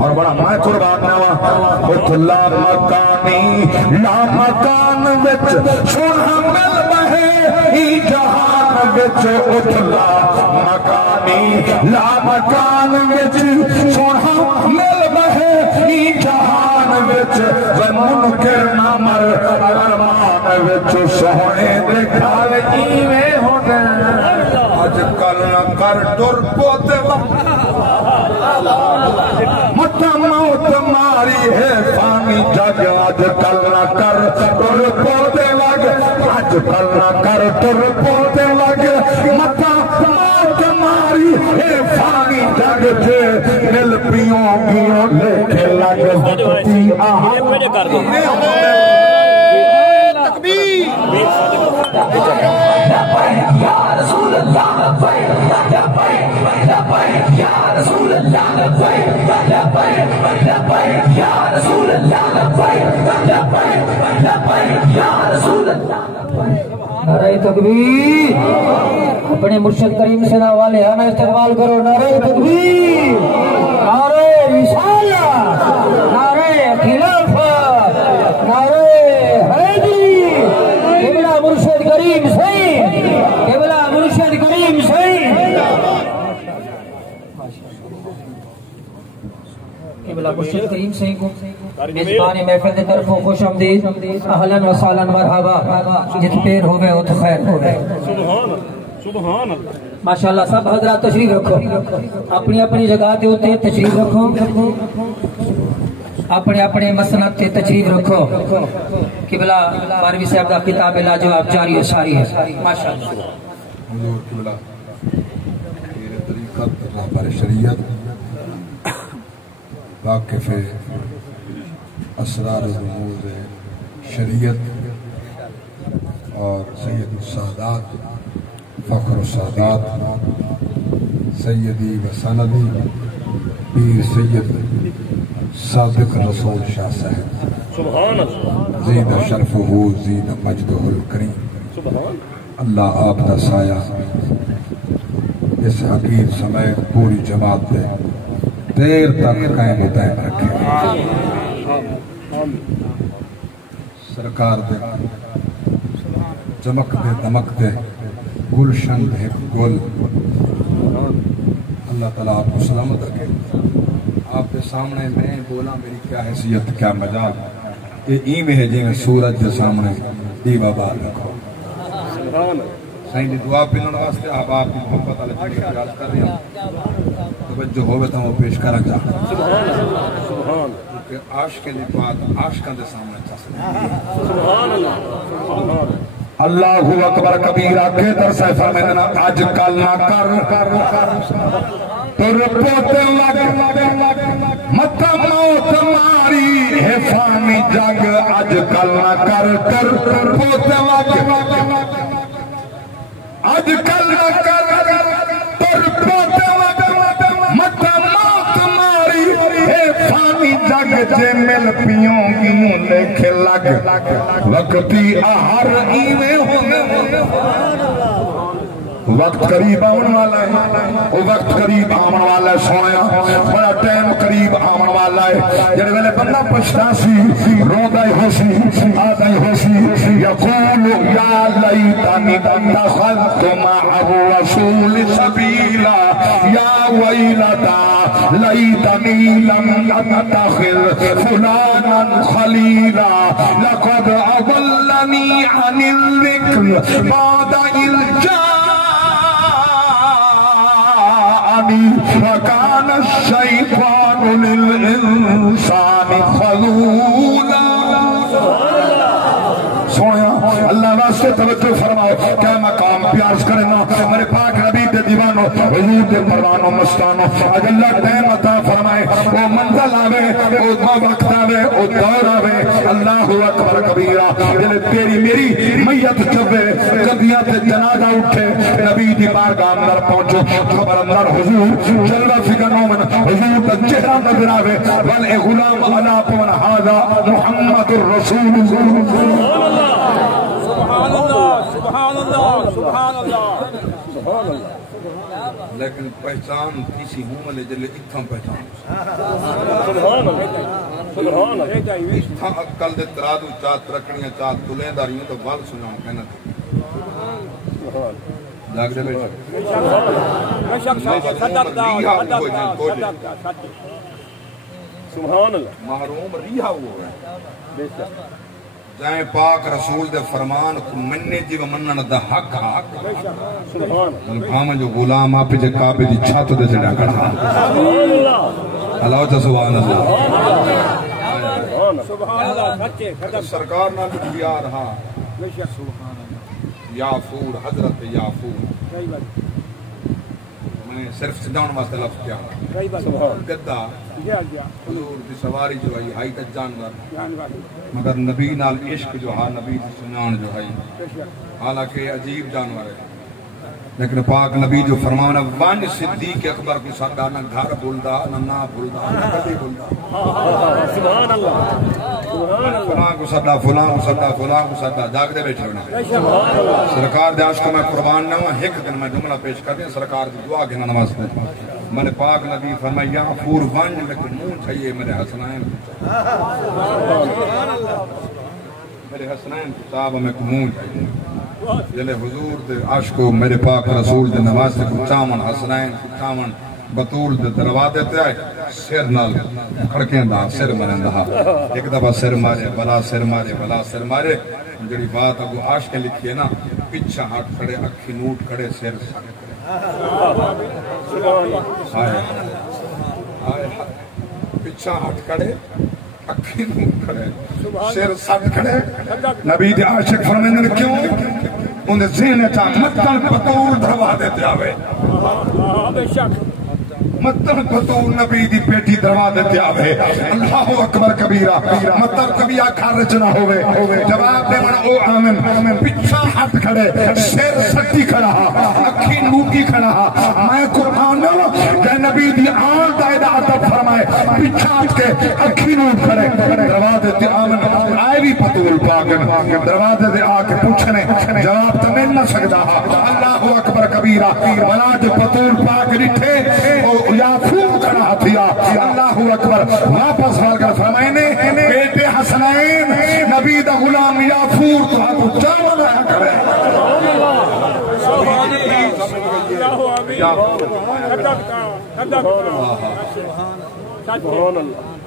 اور بڑا میں قربان نوا اتھ لا مکانی لا مکان وچ سونا مل بہے ای جہان وچ اتھ لا مکانی لا مکان وچ سونا مل بہے ای جہان وچ منکر نہ مر ارمان وچ سونے دے گھر ایویں ہوندے اج کل نہ کر ٹر پوتے مت موت ماری ہے فانی جگ اج کل نہ کر ٹر پوتے لگ اج کل نہ کر ٹر پوتے لگ مت موت ماری ہے فانی جگ جے مل پیوں گیوں لکھے لگ ہوتی تکبیر یا رسول اللہ یا رسول اللہ یا رسول اللہ یا رسول اللہ نعرہ تکبیر اپنے مرشد کریم سے والے ہمیں استقبال کرو نعرہ تکبیر نعرہ رسالت نعرہ خلافت نعرہ حیدری قبلہ مرشد کریم صحیح قبلہ مرشد کریم صحیح قبلہ مرشد کریم صحیح کو میزبان محفل کی طرف خوش آمدید اہلاً و سہلاً مرحبا جت پیر ہو گئے ہو تو خیر ہو گئے سبحان اللہ ماشاءاللہ سب حضرات تشریف رکھو اپنی اپنی جگہ تے ہوتے تشریف رکھو اپنے اپنے مسند تے تشریف رکھو قبلہ بارہویں صاحب کا کتاب لاجواب جاری و ساری ہے ماشاءاللہ حضور قبلہ تیرے طریقت رہبر شریعت واقف اسرار رموز شریعت اور سید السادات فخر السادات سیدی و سندی پیر سید صادق رسول شاہ صاحب سبحان اللہ زید شرفہ زید مجدہ الکریم اللہ آپ دا سایہ اس حقیر سمیت پوری جماعت دے دیر تک قائم و دائم رکھے سرکار دے چمک دے دمک دے گلشن دے گل اللہ تعالیٰ آپ کو سلامت رکھے آپ کے سامنے میں بولا میری کیا حیثیت کیا مجال یہ ایمیں ہے جی میں سورج کے سامنے دیوہ بار رکھو سائن دعا پہنن واسطے آپ کی محبت علیہ جنگی خیال کر رہے ہیں توجہ ہوئے تو وہ پیش کرنا چاہتا سبحان کہ عاشق کے بعد عاشقاں دے سامنے چاہتا سبحان اللہ اللہ اکبر کبیرہ کے در سے فرمیدنا آج کل نہ کر تر پوتے لگ مت موت ماری ہے فانی جگ آج کل نہ کر تر پوتے لگ آج کل نہ کر تر پوتے لگ مت موت ماری ہے فانی جگ جے مل پیوں گیوں لکھے لگ وقتی آہر ایویں ہونے وقت قریب آمن والا ہے وہ وقت قریب آمن والا ہے سویا بڑا ٹائم قریب آمن والا ہے جب ویلے بندہ پچھتا سی رودا ہی ہو سی آدھا ہی ہو سی یقول یا لیتنی اتخذت مع الرسول سبیلا یا ویلتا لیتنی لم اتخذ فلانا خلیلا لقد اضلنی عن الذکر بعد وكان الشيطان للإنسان خذولا سویا اللہ واسطے توجہ فرماؤ کیا مقام پیارا عرض کرنا میرے پاک نبی دے دیوانو حضور دے پروانو مستانو اج اللہ ٹائم عطا فرمائے وہ منزل آوے وہ وقت آوے وہ دور آوے اللہ اکبر کبیرہ جلے تیری میری میت جبے جبیاں تے جنازہ اٹھے نبی دی بارگاہ اندر پہنچو خبر اندر حضور جلوہ فکر نومن حضور دا چہرہ نظر آوے والے غلام علا پون حاضا محمد الرسول سبحان اللہ سبحان اللہ سبحان اللہ سبحان اللہ لیکن پہچان کسی ہوں ملے جلے اتھاں پہچان سبحان اللہ سبحان اللہ اتھاں اکل دے ترادو چاہت رکھنیاں چاہت تلیں داریوں تو بال سناؤں کہنا تھا جاگ دے سبحان اللہ محروم ریحہ ہوا ہے جائیں پاک رسول دے فرمان کو مننے جی و منن دا حق ہاں جو غلام آپ جے کعبے دی چھت دے جڑا کھڑا اللہ تا سبحان اللہ سبحان اللہ سچے سرکار نہ بیا رہا سبحان اللہ یافور حضرت یافور میں صرف سجاؤن واسطے لفظ کیا گدہ حضور دی سواری جو ہے ہائی تا جانور مگر نبی نال عشق جو ہے نبی دی سنان جو ہے حالانکہ عجیب جانور ہے لیکن پاک نبی جو فرمانا وان صدیق اکبر کو سادا نہ گھر بھولدا نہ بھولدا نہ کدی بھولدا سبحان اللہ فلاں کو سادا فلاں کو سادا فلاں کو سادا جاگ دے بیٹھے ہونے سرکار دے عشق میں قربان نہ ہوں ایک دن میں جملہ پیش کر دیں سرکار دی دعا گھنا نماز دے میں نے پاک نبی فرمایا یا فور ون لیکن منہ چاہیے میرے حسنین میرے حسنین کتاب میں منہ چاہیے جلے حضور دے عشق کو میرے پاک رسول دے نواز سے کچامن حسنین کچامن بطول دے دروازے تے آئے سر نال کھڑکیں دا سر مرن دا ایک دفعہ سر مارے بلا سر مارے بلا سر مارے جڑی بات اگو عاشق لکھی ہے نا پچھا ہاتھ کھڑے اکھی نوٹ کھڑے سر پچھا ہاتھ کھڑے اکھی نوٹ کھڑے سر ساتھ کھڑے نبی دے عاشق فرمائنے کیوں انہیں ذہن چاہ مطل بطول دروازے تے آوے بے شک مطلب بطول نبی دی پیٹی دروازے تے آوے اللہ اکبر کبیرہ مطلب کبھی آخر نہ ہوئے جواب دے منا او آمن پچھا ہاتھ کھڑے سر سٹی کھڑا اکھی نوٹی کھڑا میں قرآن کہ نبی دی آن دائدہ عدب فرمائے پچھا ہاتھ کے اکھی نوٹ کھڑے دروازے تے آمن آئے بھی بطول پاکن دروازے تے آ کے پوچھنے جواب تو مل نہ سکتا اللہ اکبر کبیرہ بلا جو بطول پاک رٹھے یافور کھڑا ہتھیا اللہ اکبر واپس وال کر فرمائنے بیٹے حسنین نبی دا غلام یافور تو ہاتھ چاول آیا کرے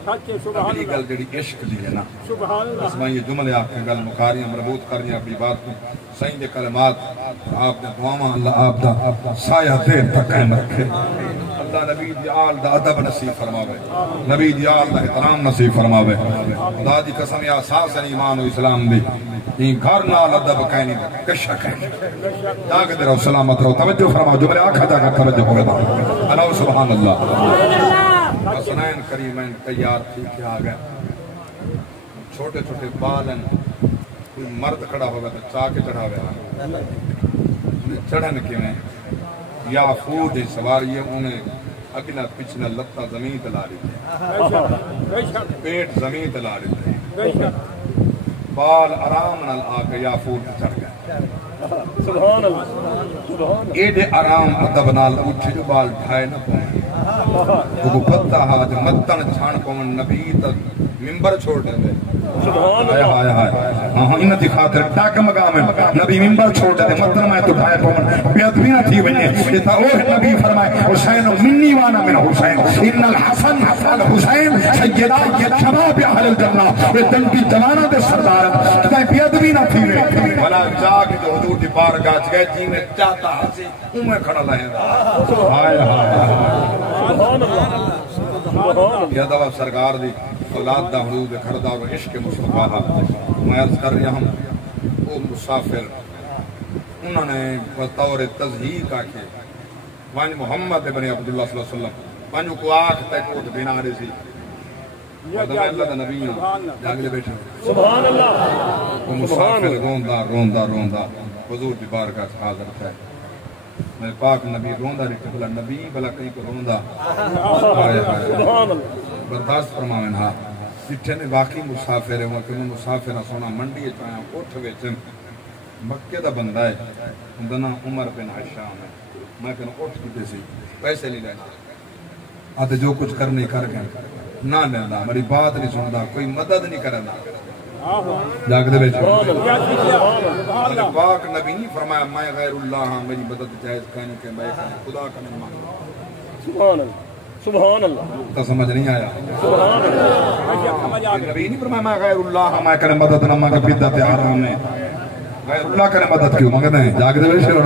اگلی گل جڑی عشق دی ہے نا اس میں یہ جملے آپ کے گل مکاریاں مربوط کرنی اپنی بات کو صحیح دے کلمات آپ نے دعاواں اللہ آپ دا سایہ دیر تک قائم رکھے اللہ نبی دی آل دا ادب نصیب فرماوے نبی دی آل دا احترام نصیب فرماوے خدا دی قسم یا اساس ایمان و اسلام دی این گھر نال ادب کہنی کشا کہنی جاگ دے رہو سلامت رہو توجہ فرماؤ جو میرے آنکھا جا کر توجہ ہوگا اللہ سبحان اللہ حسنین کریمین تیار تھی کہ آ گئے چھوٹے چھوٹے بالن کوئی مرد کھڑا ہوگا تو چاہ کے چڑھا ہوئے چڑھن کے میں یا فود سواری انہیں اگلا پچھلا لتا زمین تلا رہی تھے پیٹ زمین تلا رہی تھے بال آرام نال آ کے یا فود چڑھ گئے سبحان اللہ ایڈے آرام ادب نال اٹھے جو بال ڈھائے نہ پائیں وہ پتہ ہاں جو متن چھان پون نبی تک ممبر چھوڑ دے دے ہائے ہاں انہ دی خاطر ڈاک مقام ہے نبی ممبر چھوڑ دے متن میں تو ڈھائے پون بیعت بھی نہ تھی ونجے یہ تھا اوہ نبی فرمائے حسین منی وانا من حسین ان الحسن الحسین سیدہ شباب اہل الجنہ یہ دن کی جوانہ دے سردار کتائیں بیعت بھی نہ تھی بلا جا کے جو حضور دی بارگاہ گئے جی میں چاہتا ہنسی میں کھڑا لہیں ہائے یہ دعوی سرکار دی اولاد دا حضور دے کھردار و عشق مصطفیٰ میں عرض کر رہا ہوں او مسافر انہوں نے بطور تضحیق آکھے وان محمد ابن عبداللہ صلی اللہ علیہ وسلم وانو کو آکھ تک اوٹ بنا رہے سی ودن اللہ دا نبی جاگلے بیٹھے سبحان اللہ وہ مسافر روندہ حضور دی بارگاہ حاضر تھے میں پاک نبی روندہ رکھتے بلا نبی بلا کہیں کو روندہ سبحان اللہ برداشت فرماویں ہاں جتھے نے واقعی مسافر ہے کہ میں مسافر سونا منڈی چاہاں اٹھ ویچن مکہ دا بندہ ہے اندنا عمر بن حشام ہے میں کہنا اٹھ کتے سی پیسے نہیں لینا آتے جو کچھ کرنے کر گئے نہ لینا ہماری بات نہیں سندا کوئی مدد نہیں کرنا جاگ دے بیچو اللہ پاک نبی نہیں فرمایا میں غیر اللہ ہاں میری مدد جائز کہنے کے میں خدا کا نہیں مانگا سبحان اللہ سبحان اللہ تو سمجھ نہیں آیا سبحان اللہ نبی نہیں فرمایا میں غیر اللہ ہاں میں کرے مدد نہ مانگا بدعت حرام نے غیر اللہ کرے مدد کیوں مانگتے ہیں جاگ دے بیچو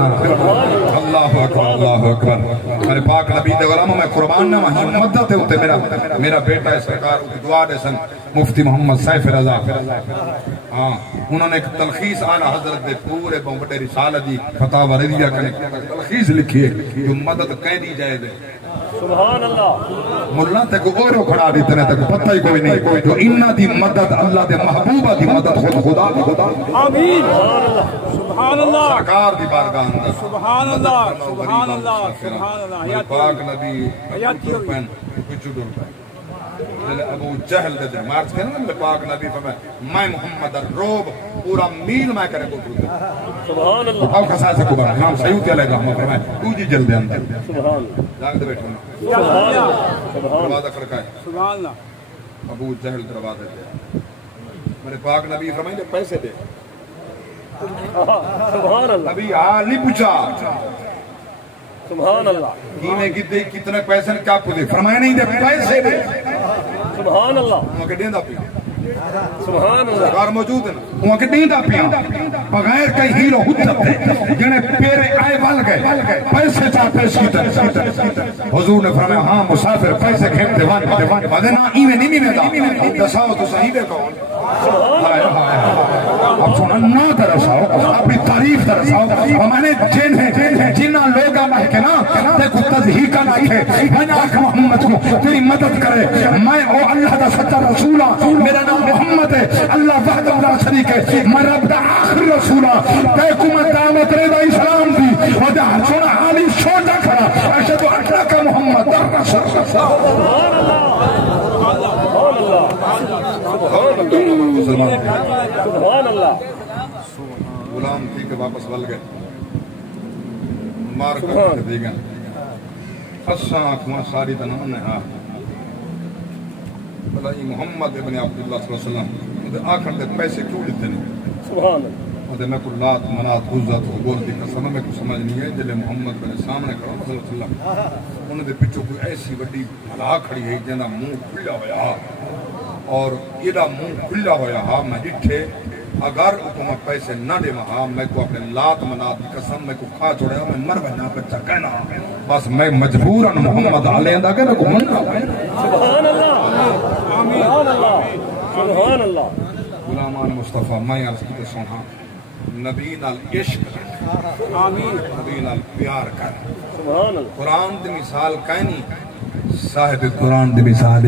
اللہ اکبر میرے پاک نبی دے غلاموں میں قربان نہ مہی مدد ہوتے میرا بیٹا ہے سرکار کی دعا دے سن مفتی محمد سیف رضا ہاں انہوں نے ایک تلخیص آنا حضرت دے پورے بڑے رسالہ دی فتاوی رضیہ کرنے تلخیص لکھی ہے جو مدد کہہ دی جائے دے سبحان اللہ ملہ تک اورو کھڑا دیتے ہیں تک پتہ ہی کوئی نہیں جو انہ دی مدد اللہ دے محبوبہ دی مدد خدا آمین سبحان اللہ سرکار دی بارگاہ اندر سبحان اللہ سبحان اللہ سبحان اللہ پاک نبی پین کچھ ڈور پین ابو جہل دے دے مارچ کرنا میں پاک نبی فرمائے میں محمد الروب پورا میل میں کرے کو دے سبحان اللہ اب خسا سے کو بنا امام سیوطی علیہ الرحمہ فرمائے تو جی جلدے اندر سبحان اللہ جاگ دے بیٹھو سبحان اللہ دروازہ کھڑکائے سبحان اللہ ابو جہل دروازہ دے میرے پاک نبی فرمائے دے پیسے دے سبحان اللہ نبی حال نہیں پوچھا سبحان اللہ کینے کتے کتنے پیسے نے کیا پوچھے فرمائے نہیں دے پیسے دے سبحان اللہ وہاں کے دیندہ پیا سبحان اللہ سرکار موجود ہے نا وہاں کے دیندہ پیا بغیر کئی ہیرو حجت ہے جنہیں پیرے آئے بال گئے پیسے چاہ پیش کی طرح حضور نے فرمایا ہاں مسافر پیسے کھیپ دیوان بدنا ایویں نہیں میں دا دساؤ تو صحیح دے کون اب سننا درساؤ اپنی تعریف درساؤ میں نے جنہ لوگا مہکے نا دیکھو تضحیقہ ناکھے بناک محمد کو تیری مدد کرے میں او اللہ دا سچا رسولہ میرا نام محمد ہے اللہ وحدہ لا شریک ہے میں رب دا آخر رسولہ دیکھو میں دعوت ریدہ اسلام دی و دا سونا حالی چھوٹا کھڑا اشہد اللہ کا محمد در رسول سبحان اللہ سبحان اللہ غلام تھی کہ واپس بل گئے مار کر دے گئے خساں آنکھواں ساری تنام نے ہاں بلا یہ محمد ابن عبداللہ صلی اللہ علیہ وسلم آخر دے پیسے کیوں لیتے نہیں سبحان اللہ میں کو لات منات عزت و بول دی قسم میں کو سمجھ نہیں ہے جلے محمد بن سامنے کھڑا صلی اللہ علیہ وسلم انہوں نے پچھو کوئی ایسی بڑی بھلا کھڑی ہے جنہ منہ کھلا ہویا اور ایڈا منہ کھلا ہویا ہاں میں ڈٹھے اگر حکومت پیسے نہ دے وہاں میں کو اپنے لات منات کی قسم میں کو کھا چھوڑا میں مر بہنا بچہ کہنا بس میں مجبوراً محمد علیہ دا کہ میں کو مننا سبحان اللہ سبحان اللہ سبحان اللہ غلامان مصطفیٰ میں عرض کی سونا نبی نال عشق آمین نبی نال پیار کر سبحان اللہ قرآن دی مثال کہنی صاحب قرآن دی مثال